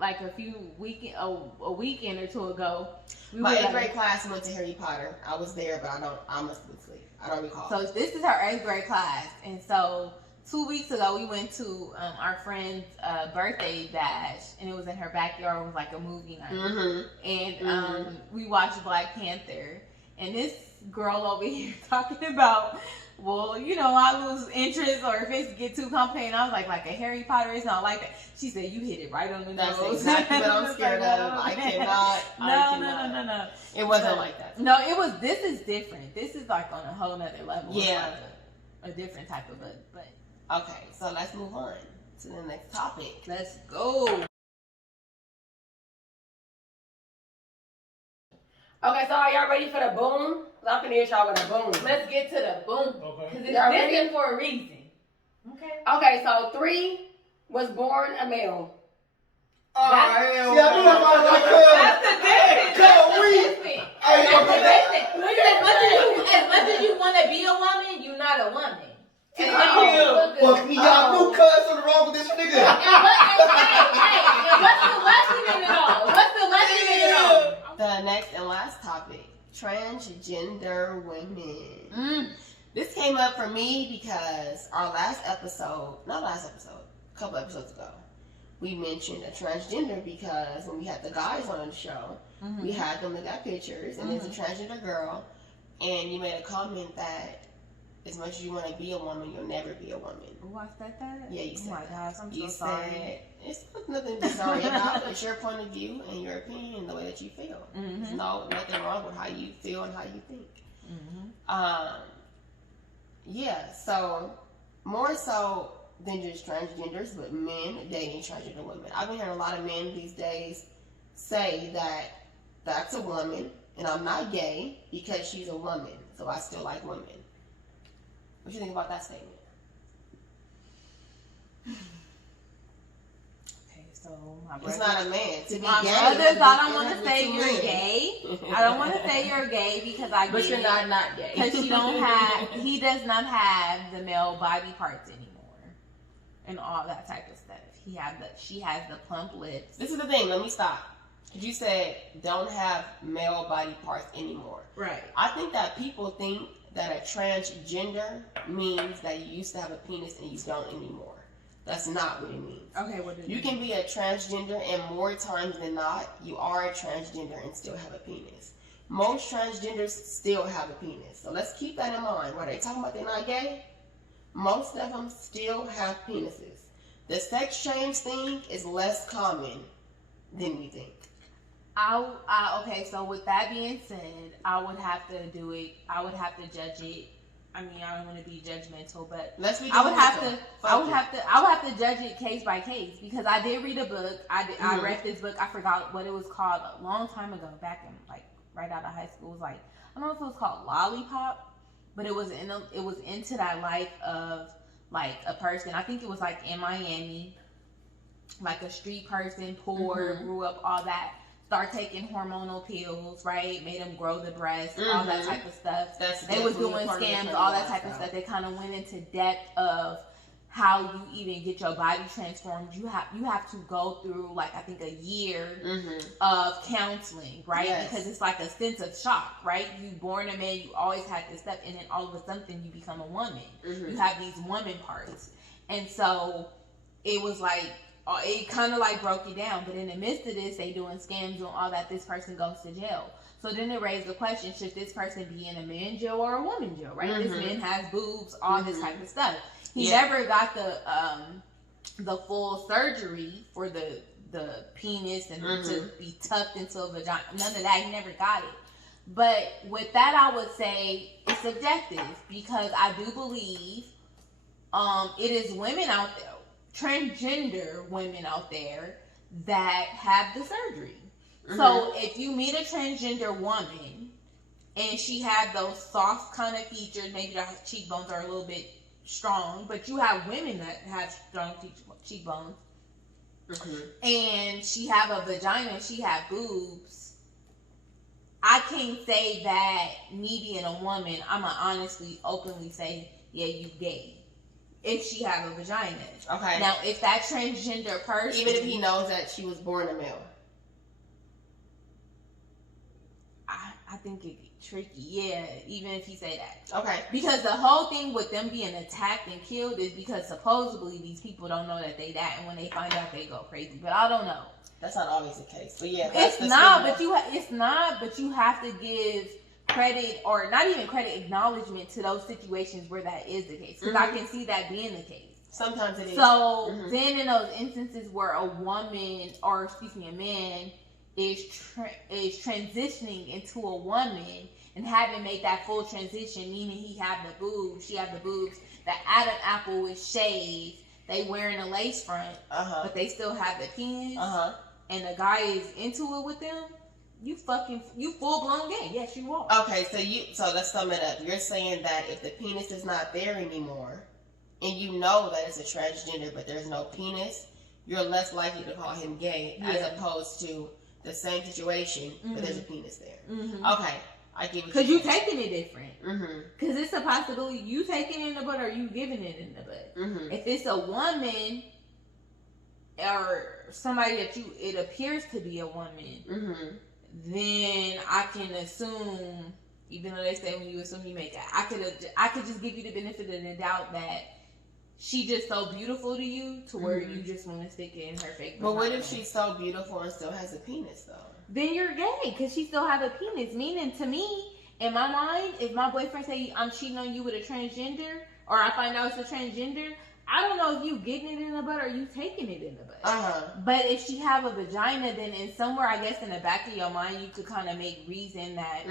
like a weekend or 2 ago. My 8th grade class went to Harry Potter. I was there, but I must have been asleep. I don't recall. So this is our 8th grade class. And so 2 weeks ago, we went to our friend's birthday bash, and it was in her backyard. It was like a movie night. And we watched Black Panther. And this girl over here talking about, well, I lose interest, or if it get too complicated. I was like a Harry Potter is not like that. She said, you hit it right on the nose. That's exactly what I'm scared of. I cannot. No. It wasn't like that. No, this is different. This is like on a whole nother level. Yeah. Like a different type of book. But okay, so let's move on to the next topic. Let's go. Okay, so are y'all ready for the boom? I'm finna hit y'all with a boom. Let's get to the boom. Okay. Because it's different for a reason. Okay, so 3 was born a male. Oh, hell. See, I knew that was my cousin. That's the difference. As much as you want to be a woman, you're not a woman. Fuck me, y'all knew cuz something wrong with this nigga. And what's the lesson in it all? The next and last topic, transgender women. This came up for me because our a couple episodes ago, we mentioned a transgender because when we had the guys on the show, we had them look at pictures, and there's a transgender girl, and you made a comment that as much as you want to be a woman, you'll never be a woman. Oh, I said that? Yeah, you said that. Oh my gosh, I'm so sorry. It's nothing to be sorry about. It's your point of view and your opinion and the way that you feel. There's nothing wrong with how you feel and how you think. Yeah, so more so than just transgenders, but men dating transgender women. I've been hearing a lot of men these days say that that's a woman and I'm not gay because she's a woman, so I still like women. What do you think about that statement? Okay, so it's not a man. To be my gay, brothers, I don't want to say you're gay. I don't want to say you're gay because I. But you're not gay because he does not have the male body parts anymore, and all that type of stuff. She has the plump lips. This is the thing. Let me stop. You said don't have male body parts anymore. Right. I think that people think that a transgender means that you used to have a penis and you don't anymore. That's not what it means. Okay, what does it mean? You can be a transgender, and more times than not, you are a transgender and still have a penis. Most transgenders still have a penis. So let's keep that in mind. What are they talking about? They're not gay? Most of them still have penises. The sex change thing is less common than we think. Okay, so with that being said, I would have to do it. I would have to judge it. I mean, I don't want to be judgmental, but I would have to judge it case by case because I did read a book. I read this book. I forgot what it was called a long time ago, back in right out of high school. It was I don't know if it was called Lollipop, but it was into that life of like a person, I think it was like in Miami, like a street person, poor, grew up, all that, start taking hormonal pills, right? Made them grow the breast, all that type of stuff. They was doing scams, all that type of stuff. They kind of went into depth of how you even get your body transformed. You have to go through, like, I think a year of counseling, right? Yes. Because it's like a sense of shock, right? You born a man, you always had this stuff, and then all of a sudden you become a woman. You have these woman parts. And so it was like, it kind of like broke you down. But in the midst of this, they doing scams, doing all that, this person goes to jail. So then it raised the question, should this person be in a man jail or a woman jail, right? This man has boobs, all this type of stuff. He never got the full surgery for the penis and to be tucked into a vagina. None of that. He never got it. But with that, I would say it's subjective, because I do believe it is women out there, transgender women out there, that have the surgery. So if you meet a transgender woman and she had those soft kind of features, maybe the cheekbones are a little bit strong, but you have women that have strong cheekbones, and she have a vagina, she have boobs. I can't say that me being a woman, I'ma honestly, openly say, yeah, you gay, if she have a vagina. Okay. Now, if that transgender person, even if he knows that she was born a male, I think it tricky. Yeah, even if he say that. okay. Because the whole thing with them being attacked and killed is because supposedly these people don't know that they that, and when they find out, they go crazy. But I don't know. That's not always the case. But yeah, It's not. But you have to give credit, or not even credit, acknowledgement to those situations where that is the case. Because I can see that being the case. Sometimes it is. So then in those instances where a woman, or excuse me, a man is transitioning into a woman and having made that full transition, meaning he have the boobs, she have the boobs, the Adam apple is shaved, they wearing a lace front, but they still have the penis, and the guy is into it with them, you full blown gay. Yes, you are. Okay, so let's sum it up. You're saying that if the penis is not there anymore, and you know that it's a transgender, but there's no penis, you're less likely to call him gay, as opposed to the same situation, but there's a penis there. Okay, I give it. Because you taking it different. Because it's a possibility you taking it in the butt or you giving it in the butt. If it's a woman or somebody that it appears to be a woman, then I can assume, even though they say when you assume you make it, I could just give you the benefit of the doubt that she just so beautiful to you to where you just want to stick it in her fake. But what if she's so beautiful and still has a penis though? Then you're gay because she still have a penis. Meaning, to me, in my mind, if my boyfriend say I'm cheating on you with a transgender, or I find out it's a transgender, I don't know if you getting it in the butt or you taking it in the butt. But if she have a vagina, then in somewhere, I guess in the back of your mind, you could kind of make reason that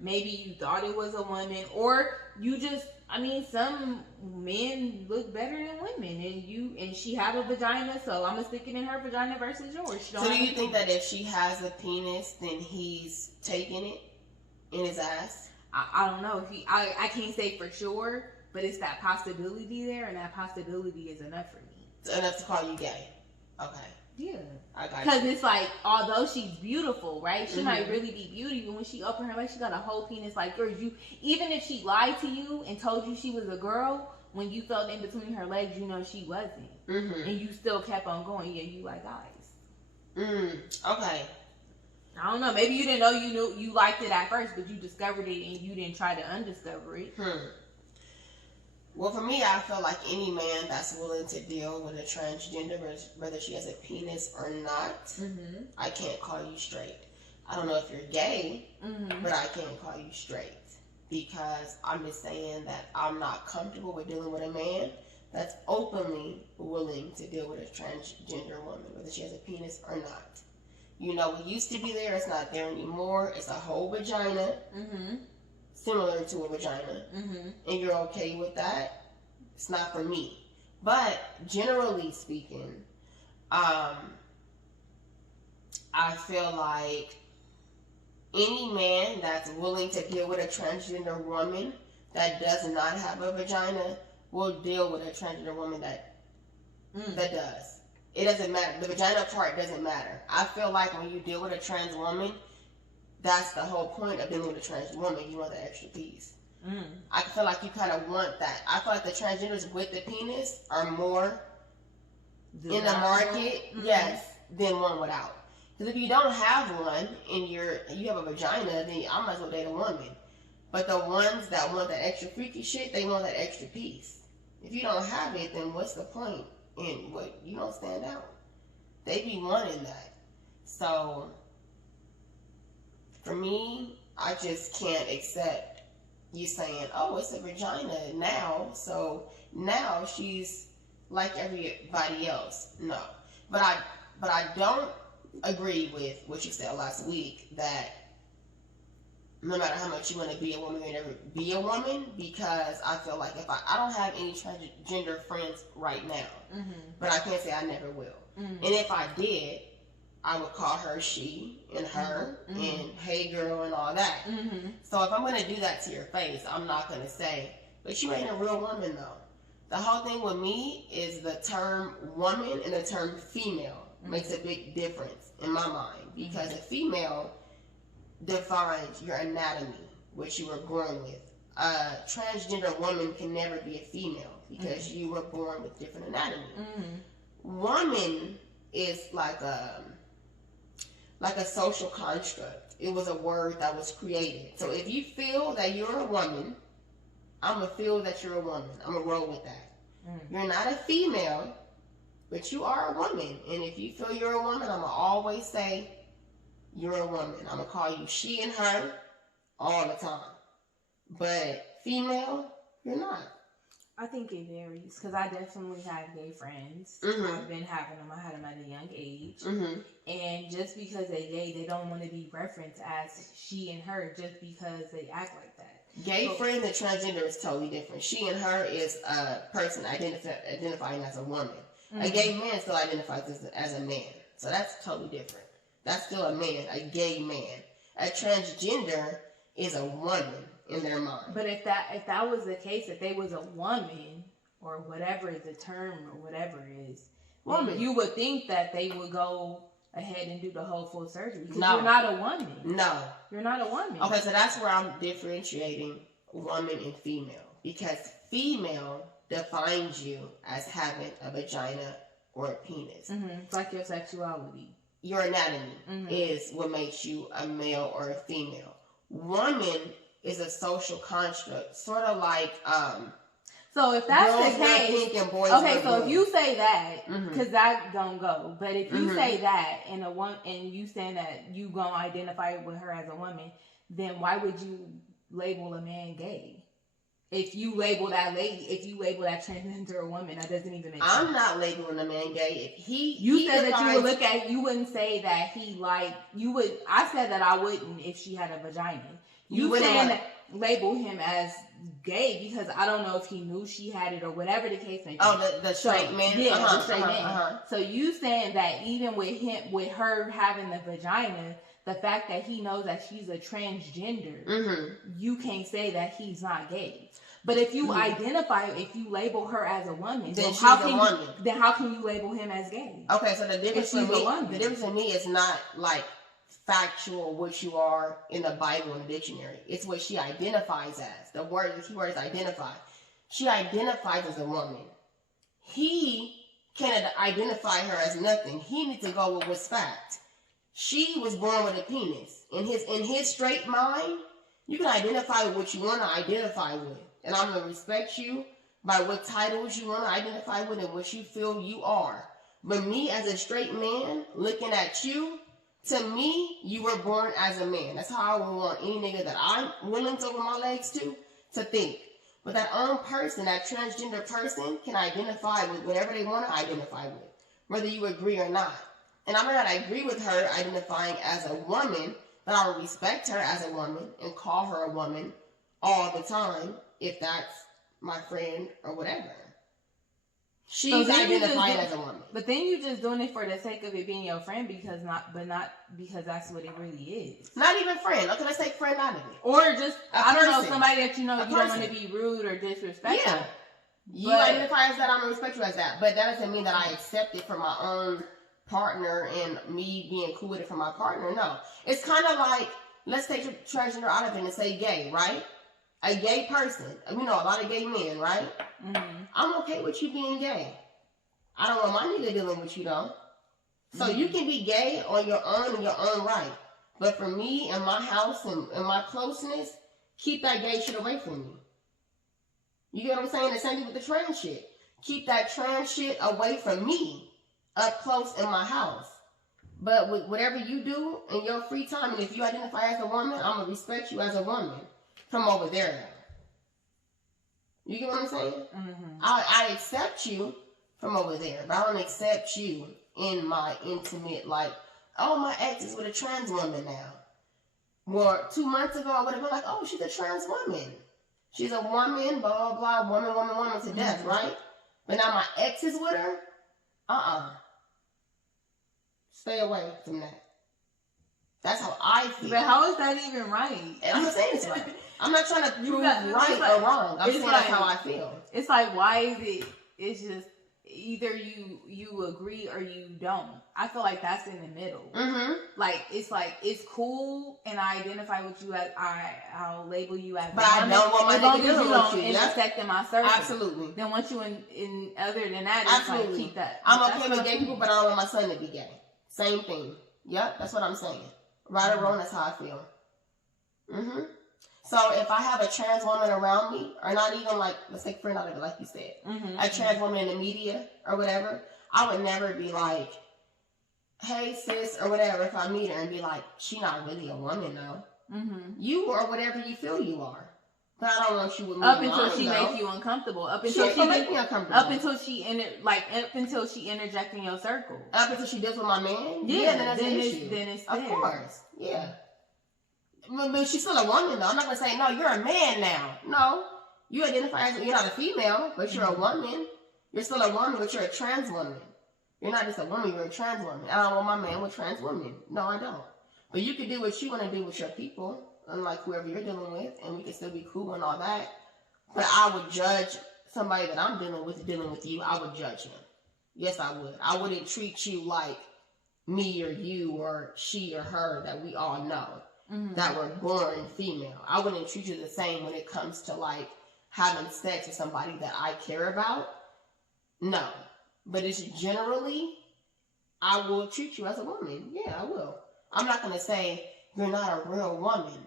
maybe you thought it was a woman, or you just, I mean, some men look better than women, and she have a vagina, so I'm gonna stick it in her vagina versus yours. So do you think that if she has a penis, then he's taking it in his ass? I don't know. I can't say for sure, but it's that possibility there, and that possibility is enough for me. It's enough to call you gay. Okay. Yeah. I got you. Because it's like, although she's beautiful, right? She might really be beauty, but when she opened her legs, she got a whole penis like yours. Even if she lied to you and told you she was a girl, when you felt in between her legs, you know she wasn't. And you still kept on going. Yeah, you like guys. Okay. I don't know. Maybe you didn't know you liked it at first, but you discovered it and you didn't try to undiscover it. Well, for me, I feel like any man that's willing to deal with a transgender, whether she has a penis or not, I can't call you straight. I don't know if you're gay, but I can't call you straight. Because I'm just saying that I'm not comfortable with dealing with a man that's openly willing to deal with a transgender woman, whether she has a penis or not. You know, what used to be there, it's not there anymore. It's a whole vagina. Similar to a vagina, and you're okay with that, it's not for me. But generally speaking, I feel like any man that's willing to deal with a transgender woman that does not have a vagina, will deal with a transgender woman that does. It doesn't matter. The vagina part doesn't matter. I feel like when you deal with a trans woman, that's the whole point of dealing with a trans woman. You want the extra piece. I feel like you kind of want that. I feel like the transgenders with the penis are more in the market, yes, than one without. Because if you don't have one and you have a vagina, then I might as well date a woman. But the ones that want that extra freaky shit, they want that extra piece. If you don't have it, then what's the point? And what, you don't stand out. They be wanting that. So for me, I just can't accept you saying, oh, it's a vagina now, so now she's like everybody else. No. But I don't agree with what you said last week, that no matter how much you want to be a woman, you'll never be a woman, because I feel like if I don't have any transgender friends right now, but I can't say I never will. And if I did, I would call her she and her and hey girl and all that. So if I'm going to do that to your face, I'm not going to say, but you ain't a real woman though. The whole thing with me is the term woman and the term female makes a big difference in my mind, because a female defines your anatomy, what you were born with. A transgender woman can never be a female because you were born with different anatomy. Woman is like a social construct. It was a word that was created. So if you feel that you're a woman, I'm going to feel that you're a woman. I'm going to roll with that. You're not a female, but you are a woman. And if you feel you're a woman, I'm going to always say you're a woman. I'm going to call you she and her all the time. But female, you're not. I think it varies, because I definitely have gay friends. I've been having them. I had them at a young age. And just because they're gay, they don't want to be referenced as she and her just because they act like that. Gay friend and transgender is totally different. She and her is a person identifying as a woman. A gay man still identifies as a man. So that's totally different. That's still a man, a gay man. A transgender is a woman in their mind. But if that was the case, if they was a woman, or whatever the term or whatever is, woman, you would think that they would go ahead and do the whole full surgery, because you're not a woman. No. You're not a woman. Okay, so that's where I'm differentiating woman and female, because female defines you as having a vagina or a penis. It's like your sexuality. Your anatomy is what makes you a male or a female. Woman is a social construct, sort of like so if that's the case, okay, so if you say that, because that don't go, but if you say that and you saying that you gonna identify with her as a woman, then why would you label a man gay? If you label that transgender a woman, that doesn't even make sense. I'm not labeling a man gay. If you said that you would look at, you wouldn't say that he you would. I said that I wouldn't if she had a vagina. You saying that label him as gay because I don't know if he knew she had it or whatever the case may be. Oh, the straight man? Yeah, the straight man. So you saying that even with her having the vagina, the fact that he knows that she's a transgender, you can't say that he's not gay. But if you if you label her as a woman, then how can you label him as gay? Okay, so the difference for me is not like factual what you are in the Bible and the dictionary. It's what she identifies as. The key word is identify. She identifies as a woman. He can't identify her as nothing. He needs to go with what's fact. She was born with a penis. In his straight mind, you can identify with what you want to identify with. And I'm going to respect you by what titles you want to identify with and what you feel you are. But me as a straight man, looking at you, to me, you were born as a man. That's how I would want any nigga that I'm willing to over my legs to think. But that own person, that transgender person, can identify with whatever they want to identify with, whether you agree or not. And I may not agree with her identifying as a woman, but I will respect her as a woman and call her a woman all the time if that's my friend or whatever. She's identifying as a woman. But then you just doing it for the sake of it being your friend not because that's what it really is. Not even friend. Okay, let's take friend out of it. Or just, I don't know, somebody that you know you don't want to be rude or disrespectful. Yeah. You identify as that, I'm gonna respect you as that. But that doesn't mean that I accept it from my own partner and me being cool with it from my partner. No. It's kind of like, let's take transgender out of it and say gay, right? A gay person. We know a lot of gay men, right? Mm-hmm. I'm okay with you being gay. I don't want my nigga dealing with you, though. So you can be gay on your own in your own right. But for me and my house and my closeness, keep that gay shit away from me. You get what I'm saying? The same thing with the trans shit. Keep that trans shit away from me, up close in my house. But with whatever you do in your free time, and if you identify as a woman, I'm going to respect you as a woman from over there now. You get what I'm saying? Mm-hmm. I accept you from over there, but I don't accept you in my intimate, like, oh, my ex is with a trans woman now. Well, 2 months ago, I would have been like, oh, she's a trans woman. She's a woman, blah, blah, blah, woman to death, right? But now my ex is with her? Stay away from that. That's how I feel. But how is that even right? I'm not saying it's right. I'm not trying to prove right or wrong. I'm saying that's how I feel. It's like, why is it? It's just either you agree or you don't. I feel like that's in the middle. Mm-hmm. Like it's cool, and I identify with you as I'll label you as. But I don't want my nigga dealing with you. Intersect in my circle. Absolutely. Then once you in other than that, it's like keep that. I'm okay with gay people, but I don't want my son to be gay. Same thing. Yep, that's what I'm saying. Right or wrong, that's how I feel. Mm-hmm. So if I have a trans woman around me, or not even like, let's take friend out of it, like you said, a trans woman in the media or whatever, I would never be like, hey sis, or whatever, if I meet her and be like, she not really a woman though. Mm-hmm. You are whatever you feel you are. But I don't want you with me. Up until she makes you uncomfortable. Up until she make me uncomfortable. Up until she interject in your circle. Up until she deals with my man. Yeah, then that's an issue. Then it's of course. Yeah. But she's still a woman though. I'm not gonna say no. You're a man now. No, you identify as you're not a female, but you're a woman. You're still a woman, but you're a trans woman. You're not just a woman. You're a trans woman. I don't want my man with trans women. No, I don't. But you can do what you want to do with your people. Unlike whoever you're dealing with, and we can still be cool and all that. But I would judge somebody that I'm dealing with you. I would judge him. Yes, I would. I wouldn't treat you like me or you or she or her that we all know that were born female. I wouldn't treat you the same when it comes to like having sex with somebody that I care about. No. But it's generally, I will treat you as a woman. Yeah, I will. I'm not going to say you're not a real woman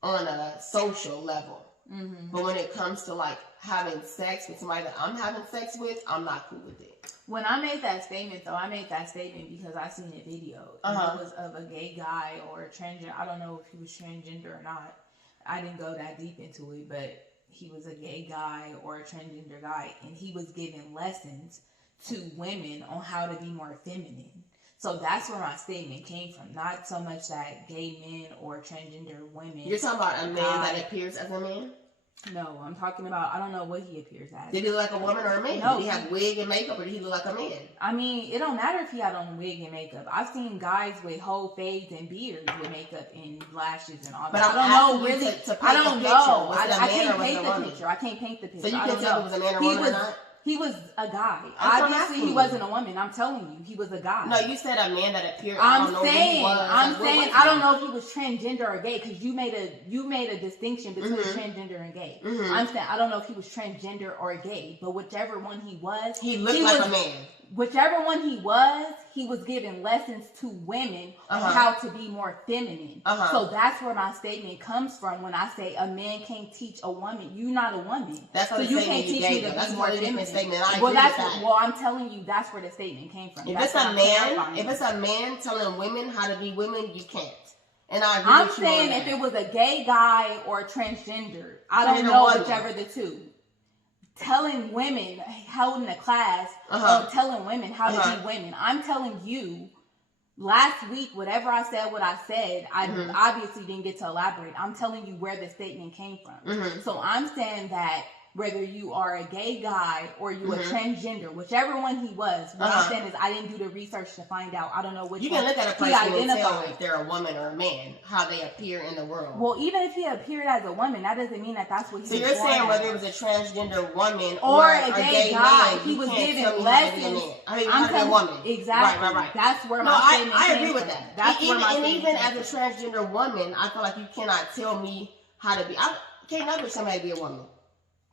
on a social level. Mm-hmm. But when it comes to like having sex with somebody that I'm having sex with, I'm not cool with it. When I made that statement though, I made that statement because I seen a video. And it was of a gay guy or a transgender. I don't know if he was transgender or not. I didn't go that deep into it, but he was a gay guy or a transgender guy, and he was giving lessons to women on how to be more feminine. So that's where my statement came from. Not so much that gay men or transgender women. You're talking about a man that appears as a man? No, I'm talking about, I don't know what he appears as. Did he look like a woman or a man? No. Did he have wig and makeup, or did he look like a man? I mean, it don't matter if he had on wig and makeup. I've seen guys with whole fades and beards with makeup and lashes and all that. But I don't know really. I don't know. I can't paint the picture. I can't paint the picture. So you can tell if it was a man or woman or not? He was a guy. Obviously, he wasn't a woman. I'm telling you, he was a guy. No, you said a man that appeared. I'm saying, I don't know if he was transgender or gay, because you made a distinction between transgender and gay. Mm-hmm. I'm saying I don't know if he was transgender or gay, but whichever one he was, he looked like a man. Whichever one he was giving lessons to women on how to be more feminine. So that's where my statement comes from when I say a man can't teach a woman. You're not a woman. That's so you can't teach me to be more feminine. Statement. I agree with that. Well, I'm telling you, that's where the statement came from. If it's a man telling women how to be women, you can't. And I'm saying if it was a gay guy or a transgender, I don't know whichever the two. Telling women, holding a class, telling women how to be women. I'm telling you, last week, whatever I said, I obviously didn't get to elaborate. I'm telling you where the statement came from. So I'm saying that whether you are a gay guy or you a transgender, whichever one he was. What I'm saying is I didn't do the research to find out. I don't know which you one can look at a he person and tell identified. if they're a woman or a man, how they appear in the world. Well, even if he appeared as a woman, that doesn't mean that that's what he So was you're born saying as. whether it was a transgender woman or a gay guy, man, he was given given lessons. How to be a woman. Exactly. Right. That's where my statement I agree came with from. that. That's where my and statement even came as a transgender woman, I feel like you cannot tell me how to be. I can't never tell me how to be a woman.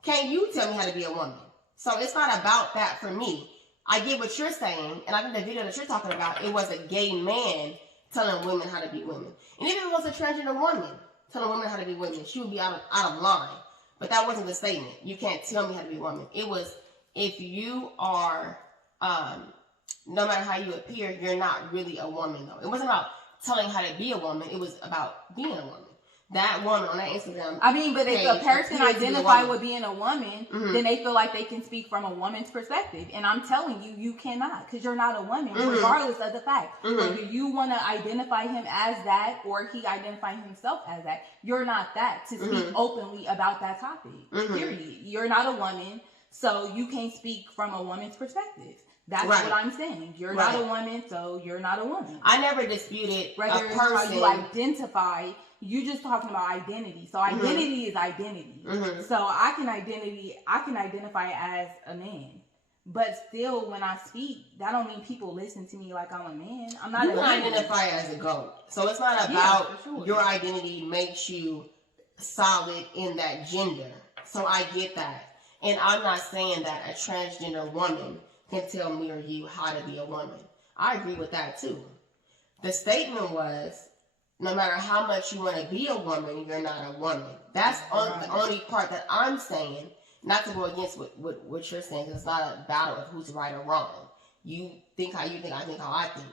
Can't you tell me how to be a woman? So it's not about that for me. I get what you're saying, and I think the video that you're talking about, it was a gay man telling women how to be women. And even if it was a transgender woman telling women how to be women, she would be out of line. But that wasn't the statement. You can't tell me how to be a woman. It was, if you are, no matter how you appear, you're not really a woman, though. It wasn't about telling how to be a woman. It was about being a woman. That woman on that Instagram. I mean, but if a person identifies with being a woman, mm-hmm. then they feel like they can speak from a woman's perspective. And I'm telling you, you cannot, because you're not a woman, regardless of the fact. Whether you want to identify him as that or he identifying himself as that, you're not that to speak openly about that topic. Period. You're not a woman, so you can't speak from a woman's perspective. That's what I'm saying. You're not a woman, so you're not a woman. I never disputed whether a person. How you identify. You just talking about identity. So identity is identity. So I can identify as a man. But still, when I speak, that don't mean people listen to me like I'm a man. I'm not. You can identify as a goat. So it's not about your identity makes you solid in that gender. So I get that. And I'm not saying that a transgender woman can tell me or you how to be a woman. I agree with that too. The statement was, no matter how much you want to be a woman, you're not a woman. That's the only part that I'm saying, not to go against what you're saying, because it's not a battle of who's right or wrong. You think how you think, I think how I think.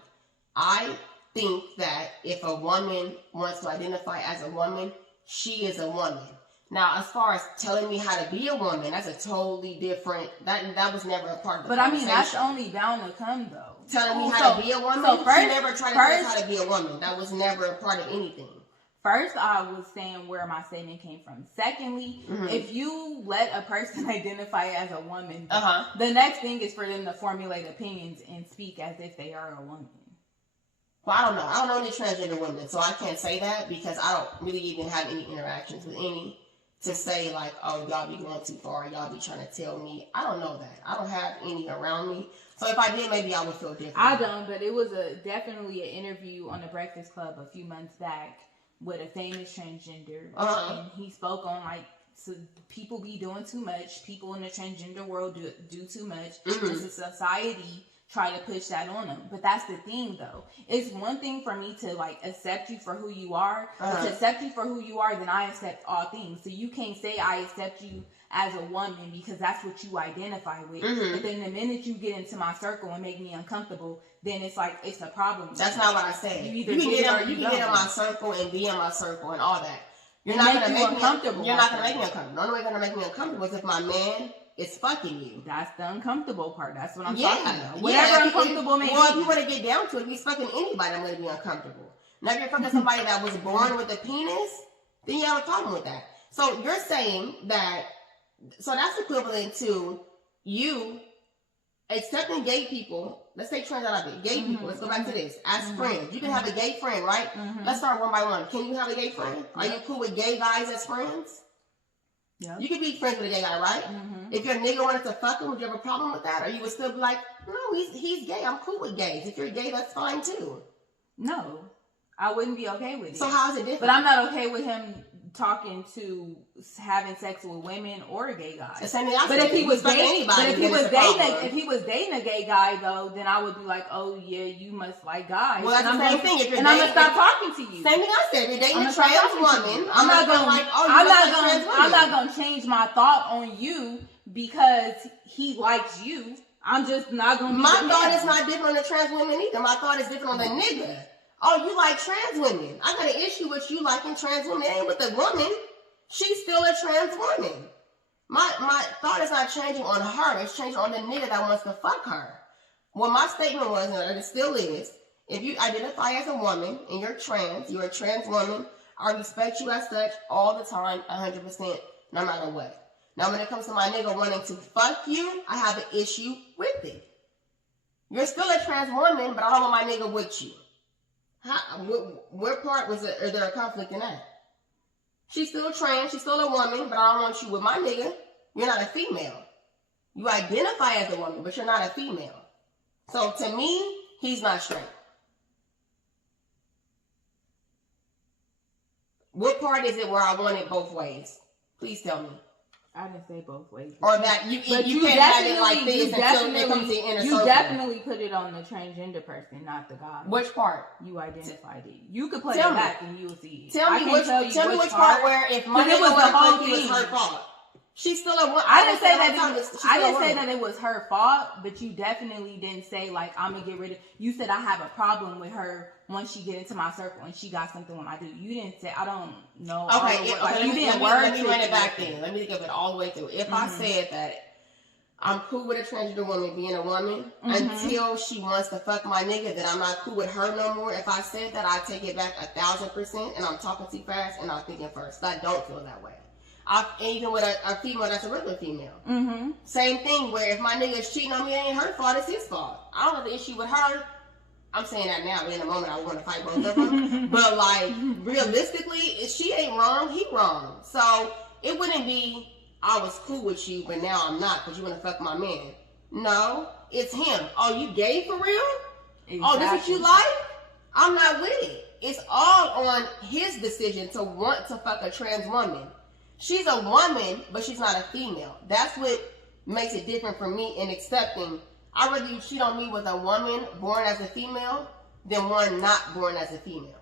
I think that if a woman wants to identify as a woman, she is a woman. Now, as far as telling me how to be a woman, that's a totally different, that was never a part of the conversation. But I mean, that's only bound to come, though. Telling me how to be a woman? So first, she never tried to tell us how to be a woman. That was never a part of anything. First, I was saying where my statement came from. Secondly, if you let a person identify as a woman, the next thing is for them to formulate opinions and speak as if they are a woman. Well, I don't know. I don't know any transgender women, so I can't say that because I don't really even have any interactions with any to say like, oh, y'all be going too far. Y'all be trying to tell me. I don't know that. I don't have any around me. So if I did, maybe I would feel different. I don't, but it was definitely an interview on the Breakfast Club a few months back with a famous transgender, and he spoke on like, so people be doing too much. People in the transgender world do too much. As a society, try to push that on them. But that's the thing, though. It's one thing for me to like accept you for who you are. But to accept you for who you are, then I accept all things. So you can't say I accept you as a woman because that's what you identify with. But then the minute you get into my circle and make me uncomfortable, then it's like it's a problem. That's not what I said. You can get in my circle and be in my circle and all that. You're not gonna make me uncomfortable. You're not gonna make me uncomfortable. The only way you're gonna make me uncomfortable is if my man is fucking you. That's the uncomfortable part. That's what I'm talking about. Whatever uncomfortable may be. Well, if you want to get down to it, if he's fucking anybody, I'm gonna be uncomfortable. Now, if you're fucking somebody that was born with a penis, then you have a problem with that. So you're saying that. So that's equivalent to you accepting gay people. Let's say trans out of it. Gay people. Let's go back to this. As friends. You can have a gay friend, right? Let's start one by one. Can you have a gay friend? Are you cool with gay guys as friends? Yeah. You can be friends with a gay guy, right? If your nigga wanted to fuck him, would you have a problem with that? Or you would still be like, no, he's gay. I'm cool with gays. If you're gay, that's fine too. No. I wouldn't be okay with it. So how is it different? But I'm not okay with him talking to having sex with women or a gay guy. But if he was dating a gay guy though, then I would be like, oh yeah, you must like guys. Well, that's the same thing. And I'm gonna stop talking to you. Same thing I said. If you're dating a trans woman, I'm not gonna change my thought on you because he likes you. I'm just not gonna. My thought is not different on the trans women either. My thought is different on the nigga. Oh, you like trans women. I got an issue with you liking trans women. It ain't with the woman. She's still a trans woman. My thought is not changing on her. It's changing on the nigga that wants to fuck her. Well, my statement was, and it still is, if you identify as a woman and you're a trans woman, I respect you as such all the time, 100%, no matter what. Now, when it comes to my nigga wanting to fuck you, I have an issue with it. You're still a trans woman, but I don't want my nigga with you. What part was it? Is there a conflict in that? She's still trans, she's still a woman, but I don't want you with my nigga. You're not a female. You identify as a woman, but you're not a female. So to me, he's not straight. What part is it where I want it both ways? Please tell me. I didn't say both ways. Or that you can't have it like this until it comes to the inner circle. You definitely put it on the transgender person, not the guy. Which part? You identified it. You could play it back and you'll see it. Tell me which part where if my nigga was the whole thing, it was her fault. She's still a woman. I didn't say that it was her fault, but you definitely didn't say like I'm gonna get rid of. You said I have a problem with her once she get into my circle and she got something when I do. You didn't say I don't know. Okay, you didn't let me run it back then. Let me give it all the way through. If I said that I'm cool with a transgender woman being a woman until she wants to fuck my nigga, then I'm not cool with her no more. If I said that, I take it back 1,000%, and I'm talking too fast and I'm thinking first. I don't feel that way. Even with a female that's a regular female. Same thing where if my nigga is cheating on me, it ain't her fault, it's his fault. I don't have an issue with her. I'm saying that now, but in a moment I want to fight both of them. But like, realistically, if she ain't wrong, he wrong. So it wouldn't be, I was cool with you, but now I'm not because you want to fuck my man. No, it's him. Oh, you gay for real? Exactly. Oh, this what you like? I'm not with it. It's all on his decision to want to fuck a trans woman. She's a woman, but she's not a female. That's what makes it different for me in accepting. I'd rather you cheat on me with a woman born as a female than one not born as a female.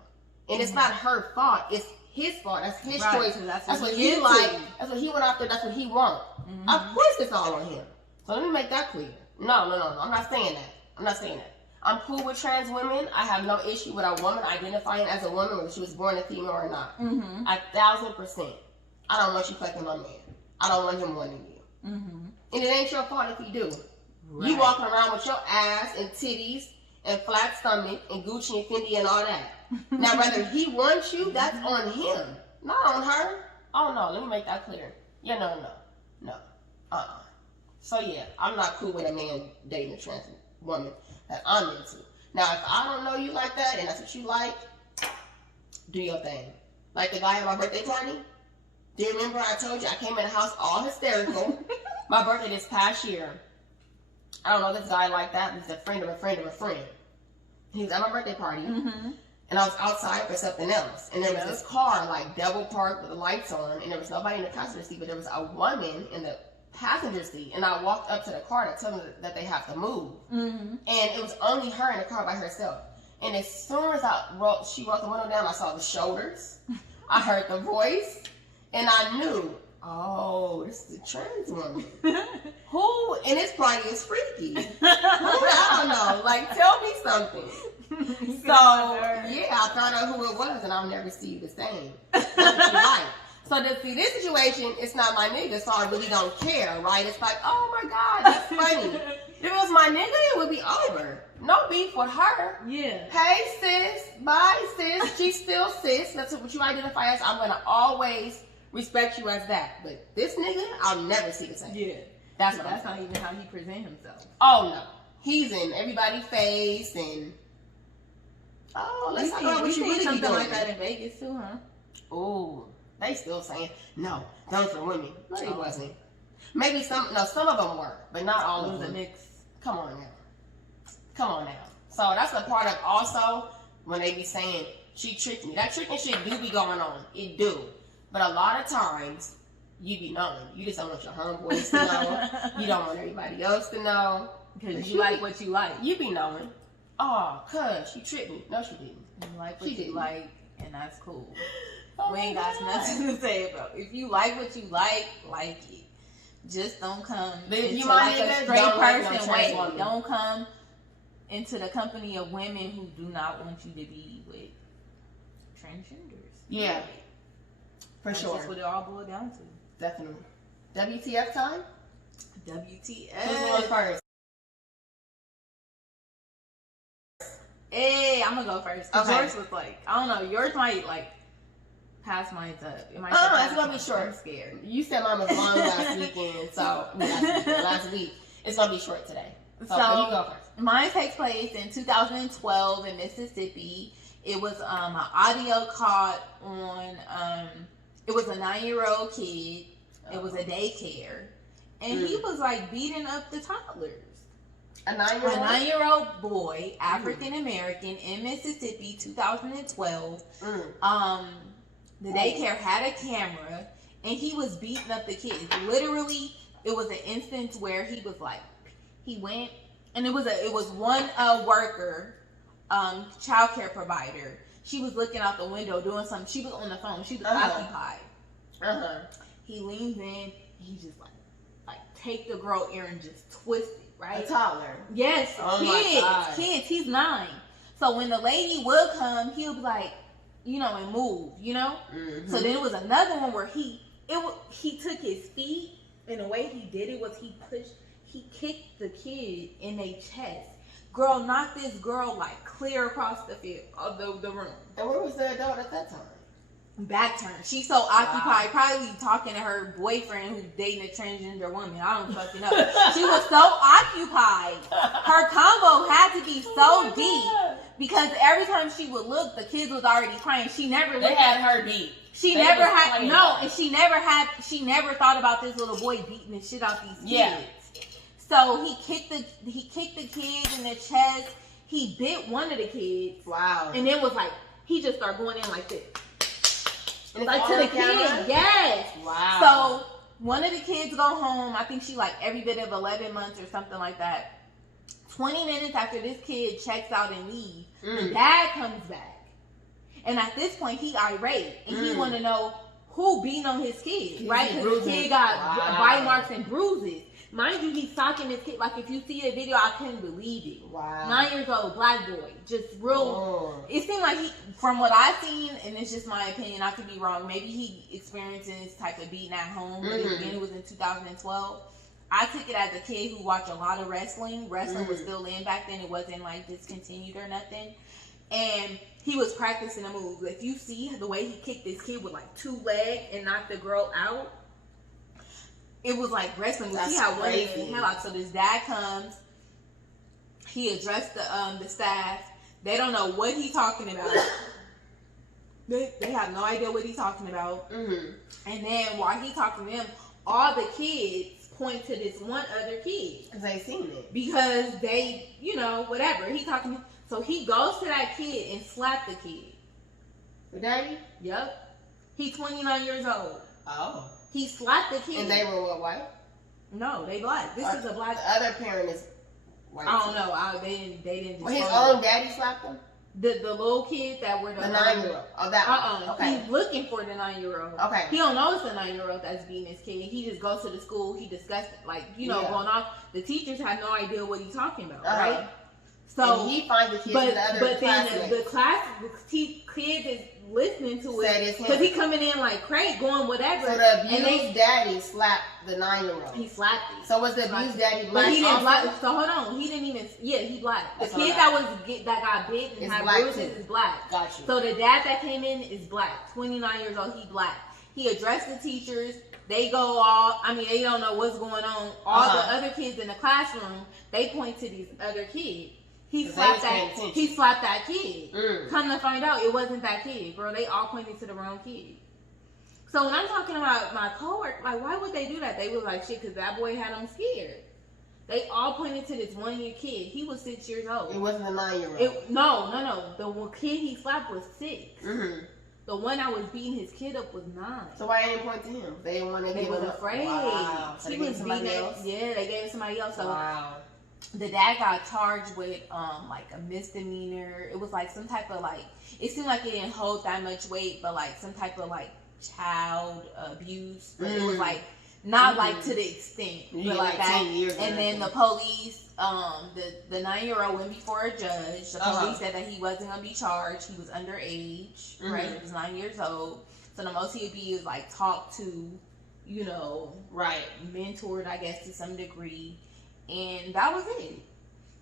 And it's not her fault. It's his fault. That's his choice. That's what he like. That's what he went after. That's what he wants. Of course it's all on him. So let me make that clear. No. I'm not saying that. I'm cool with trans women. I have no issue with a woman identifying as a woman whether she was born a female or not. 1,000%. I don't want you fucking my man. I don't want him wanting you. And it ain't your fault if he do. Right. You walking around with your ass and titties and flat stomach and Gucci and Fendi and all that. Now, whether he wants you, that's on him, not on her. Oh, no, let me make that clear. Yeah, no. So, yeah, I'm not cool with a man dating a trans woman that I'm into. Now, if I don't know you like that and that's what you like, do your thing. Like the guy at my birthday party. Do you remember I told you I came in the house all hysterical? My birthday this past year. I don't know this guy like that. He's a friend of a friend of a friend. He was at my birthday party. And I was outside for something else. And there was this car, like, double parked with the lights on. And there was nobody in the passenger seat, but there was a woman in the passenger seat. And I walked up to the car to tell them that they have to move. And it was only her in the car by herself. And as soon as she rolled the window down, I saw the shoulders. I heard the voice. And I knew, oh, this is a trans woman. Who in this party is freaky? I don't know. Like, tell me something. So, yeah, I found out who it was, and I'll never see you the same. That's what you like. So, this situation, it's not my nigga, so I really don't care, right? It's like, oh my God, that's funny. If it was my nigga, it would be over. No beef with her. Yeah. Hey, sis. Bye, sis. She's still sis. That's what you identify as. I'm going to always respect you as that. But this nigga, I'll never see the same. Yeah. That's not even how he present himself. Oh, no. He's in everybody's face and... Oh, let's talk about what you really something like that in Vegas too, huh? Oh, they still saying, no, those are women. No, they wasn't. Maybe some of them were, but not all of them. Come on now. So that's a part of also when they be saying, she tricked me. That tricking shit do be going on. It do. But a lot of times, you be knowing. You just don't want your homeboys to know. You don't want everybody else to know. Because you like what you like. You be knowing. Oh, cuz she tricked me. No, she didn't. You like what you like, and that's cool. We ain't got nothing to say about it. If you like what you like it. Just don't come into like a straight person way. Don't come into the company of women who do not want you to be with transgenders. Yeah. For sure. That's what it all boiled down to. Definitely. WTF time? WTF. Who's going first? Hey, I'm gonna go first. Okay. Yours was like, I don't know, yours might like pass mine up. It might it's gonna be short. I'm scared. You said mine was long last weekend, so last week. It's gonna be short today. So you go first. Mine takes place in 2012 in Mississippi. It was an audio caught on. It was a 9-year-old kid. It was a daycare, and he was like beating up the toddlers. A 9-year-old? A 9-year-old boy, African American, in Mississippi, 2012. The daycare had a camera, and he was beating up the kids. Literally, it was an instance where he was like, he went, and it was one worker, childcare provider. She was looking out the window doing something. She was on the phone. She was occupied. He leans in, and he just like take the girl ear and just twist it. Right? A toddler. Yes, kids. He's 9. So when the lady would come, he would be like, and move, So then it was another one where he took his feet, and the way he did it was he kicked the kid in their chest. Girl knocked this girl like clear across the field of the room. And where was the adult at that time? Back turn. She's so occupied, probably talking to her boyfriend who's dating a transgender woman. I don't fucking know. She was so occupied. Her combo had to be so deep because every time she would look, the kids was already crying. She never. They had her beat. She never thought about this little boy beating the shit out these kids. Yeah. So he kicked the kid in the chest. He bit one of the kids. Wow. And then was like, he just started going in like this. And like to the kid, yes. Wow. So one of the kids go home. I think she like every bit of 11 months or something like that. 20 minutes after this kid checks out and leaves, the dad comes back, and at this point he irate and he want to know who beating on his kid, right? Because the kid got bite marks and bruises. Mind you, he's socking his kid. Like, if you see the video, I couldn't believe it. Wow. 9 years old, black boy. Just real. It seemed like from what I've seen, and it's just my opinion, I could be wrong. Maybe he experienced this type of beating at home. But again, it was in 2012. I took it as a kid who watched a lot of wrestling. Wrestling was still in back then. It wasn't like discontinued or nothing. And he was practicing a move. If you see the way he kicked this kid with like 2 legs and knocked the girl out, it was like wrestling. That's See how one crazy. in the headlock. So this dad comes. He addressed the staff. They don't know what he's talking about. They have no idea what he's talking about. And then while he talking to them, all the kids point to this one other kid because they seen it. Because they, whatever he talking. So he goes to that kid and slapped the kid. The daddy? Yep. He's 29 years old. Oh. He slapped the kid. And they were what, white? No, they black. This is a black. The other parent is white. I don't know. They didn't. Well, his own daddy slapped him? The little kid that were the 9-year-old. Oh, that one. Okay. He's looking for the 9-year-old. Okay. He don't know it's the 9-year-old that's beating his kid. He just goes to the school. He discussed it, going off. The teachers had no idea what he's talking about, right? So and he finds the kids in the other then the kids is listening to it because he coming in like crazy, going whatever. So the abused daddy slapped the 9-year-old. He slapped it. So was the abused daddy black? But he didn't black. So hold on, he didn't even. Yeah, he black. The kid that got bit and had bruises is black. Got you. So the dad that came in is black. 29 years old. He black. He addressed the teachers. They go all. They don't know what's going on. All the other kids in the classroom, they point to these other kids. He slapped that kid. Come to find out, it wasn't that kid, girl. They all pointed to the wrong kid. So when I'm talking about my coworker, like, why would they do that? They was like, shit, because that boy had them scared. They all pointed to this 1-year kid. He was 6 years old. It wasn't a 9-year-old. No. The one kid he slapped was 6. The one that was beating his kid up was 9. So why didn't point to him? They didn't want to. They was afraid. Wow. So he they gave somebody else. Yeah, they gave it somebody else. So wow. The dad got charged with like a misdemeanor. It was like some type of like. It seemed like it didn't hold that much weight, but like some type of like child abuse. But it was like not like to the extent, but like that. And then the police, the 9-year-old went before a judge. The police said that he wasn't gonna be charged. He was underage, right? He was 9 years old. So the most he would be is like talked to, right, mentored, I guess, to some degree. And that was it.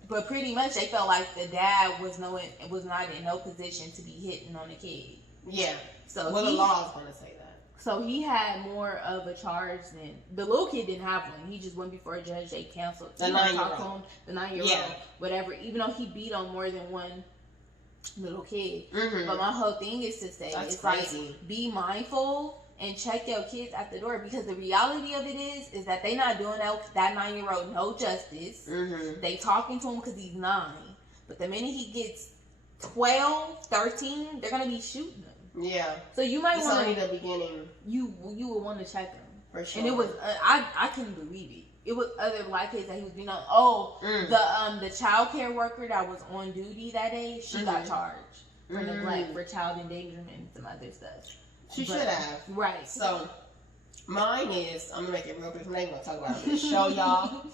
But pretty much they felt like the dad was not in no position to be hitting on the kid. Yeah. So well, the law is going to say that. So he had more of a charge than the little kid didn't have one. He just went before a judge. They canceled. The 9-year-old. The 9-year-old, whatever. Even though he beat on more than one little kid. Mm-hmm. But my whole thing is to say, that's it's crazy. Like, be mindful and check your kids at the door, because the reality of it is that they not doing that 9-year-old no justice. Mm-hmm. They talking to him because he's 9, but the minute he gets 12, 13, they're gonna be shooting him. Yeah. So you might want to. The beginning. You would want to check him for sure. And it was I couldn't believe it. It was other black kids that he was being on. The child care worker that was on duty that day, she got charged for neglect, for child endangerment, and some other stuff. She should have. Right. So mine is, I'm gonna make it real brief. I'm not even gonna talk about it. I'm gonna show y'all.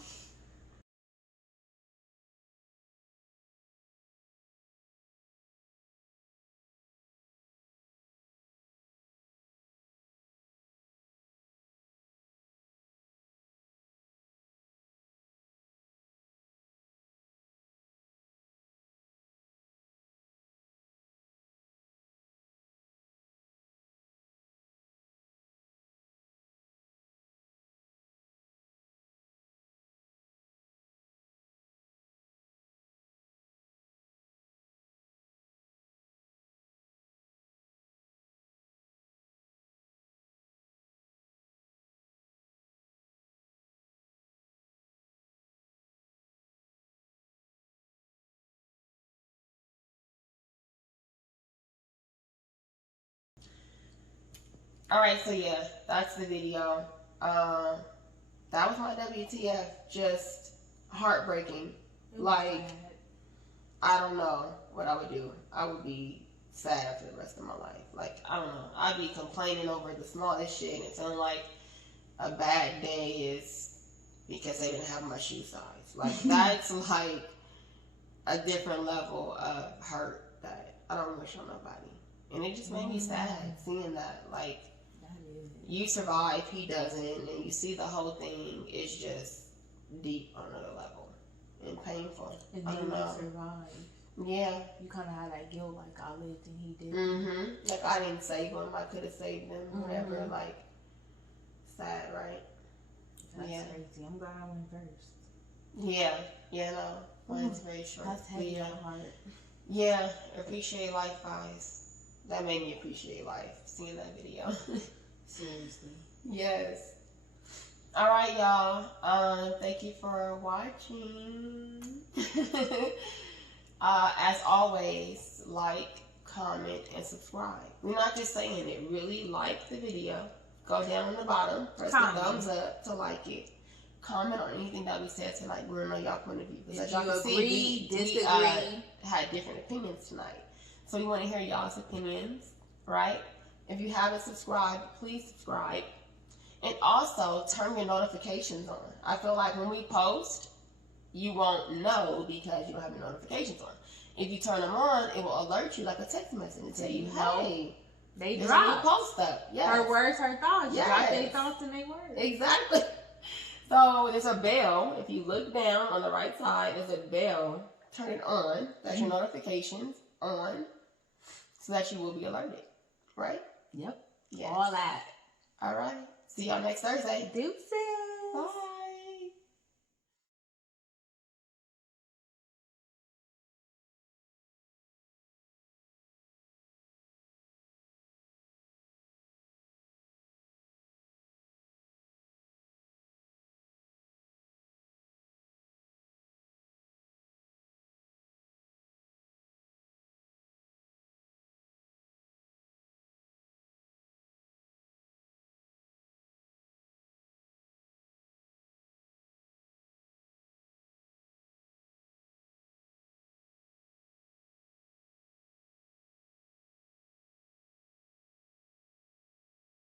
Alright, so yeah, that's the video. That was my WTF. Just heartbreaking. Like, I don't know what I would do. I would be sad for the rest of my life. Like, I don't know. I'd be complaining over the smallest shit, and it feeling like a bad day is because they didn't have my shoe size. Like, that's like a different level of hurt that I don't wish on nobody. And it just made me sad seeing that. Like, you survive, he doesn't, and you see the whole thing is just deep on another level and painful. And I then don't know. Survive. Yeah. You kind of had that guilt, like I lived and he did. Mm-hmm. Like I didn't save him, I could have saved him, whatever. Like, sad, right? That's crazy. I'm glad I went first. Yeah. Yeah, no. Mine's very short. That's heavy on heart. Yeah. Appreciate life, guys. That made me appreciate life, seeing that video. Seriously. Yes. All right, y'all. Thank you for watching. As always, like, comment, and subscribe. We're not just saying it. Really like the video. Go down on the bottom. Press the thumbs up to like it. Comment on anything that we said tonight. We want to know y'all point of view. Because as y'all can see, we had different opinions tonight. So we want to hear y'all's opinions, right? If you haven't subscribed, please subscribe. And also, turn your notifications on. I feel like when we post, you won't know because you don't have your notifications on. If you turn them on, it will alert you like a text message and tell you, hey, they there's drop. a new post up. Yes. Her words, her thoughts. Yes. Drop their thoughts and their words. Exactly. So there's a bell. If you look down on the right side, there's a bell. Turn it on. That's your notifications on so that you will be alerted. Right? Yep. Yes. All that. All right. See y'all next Thursday. Deuces. Bye.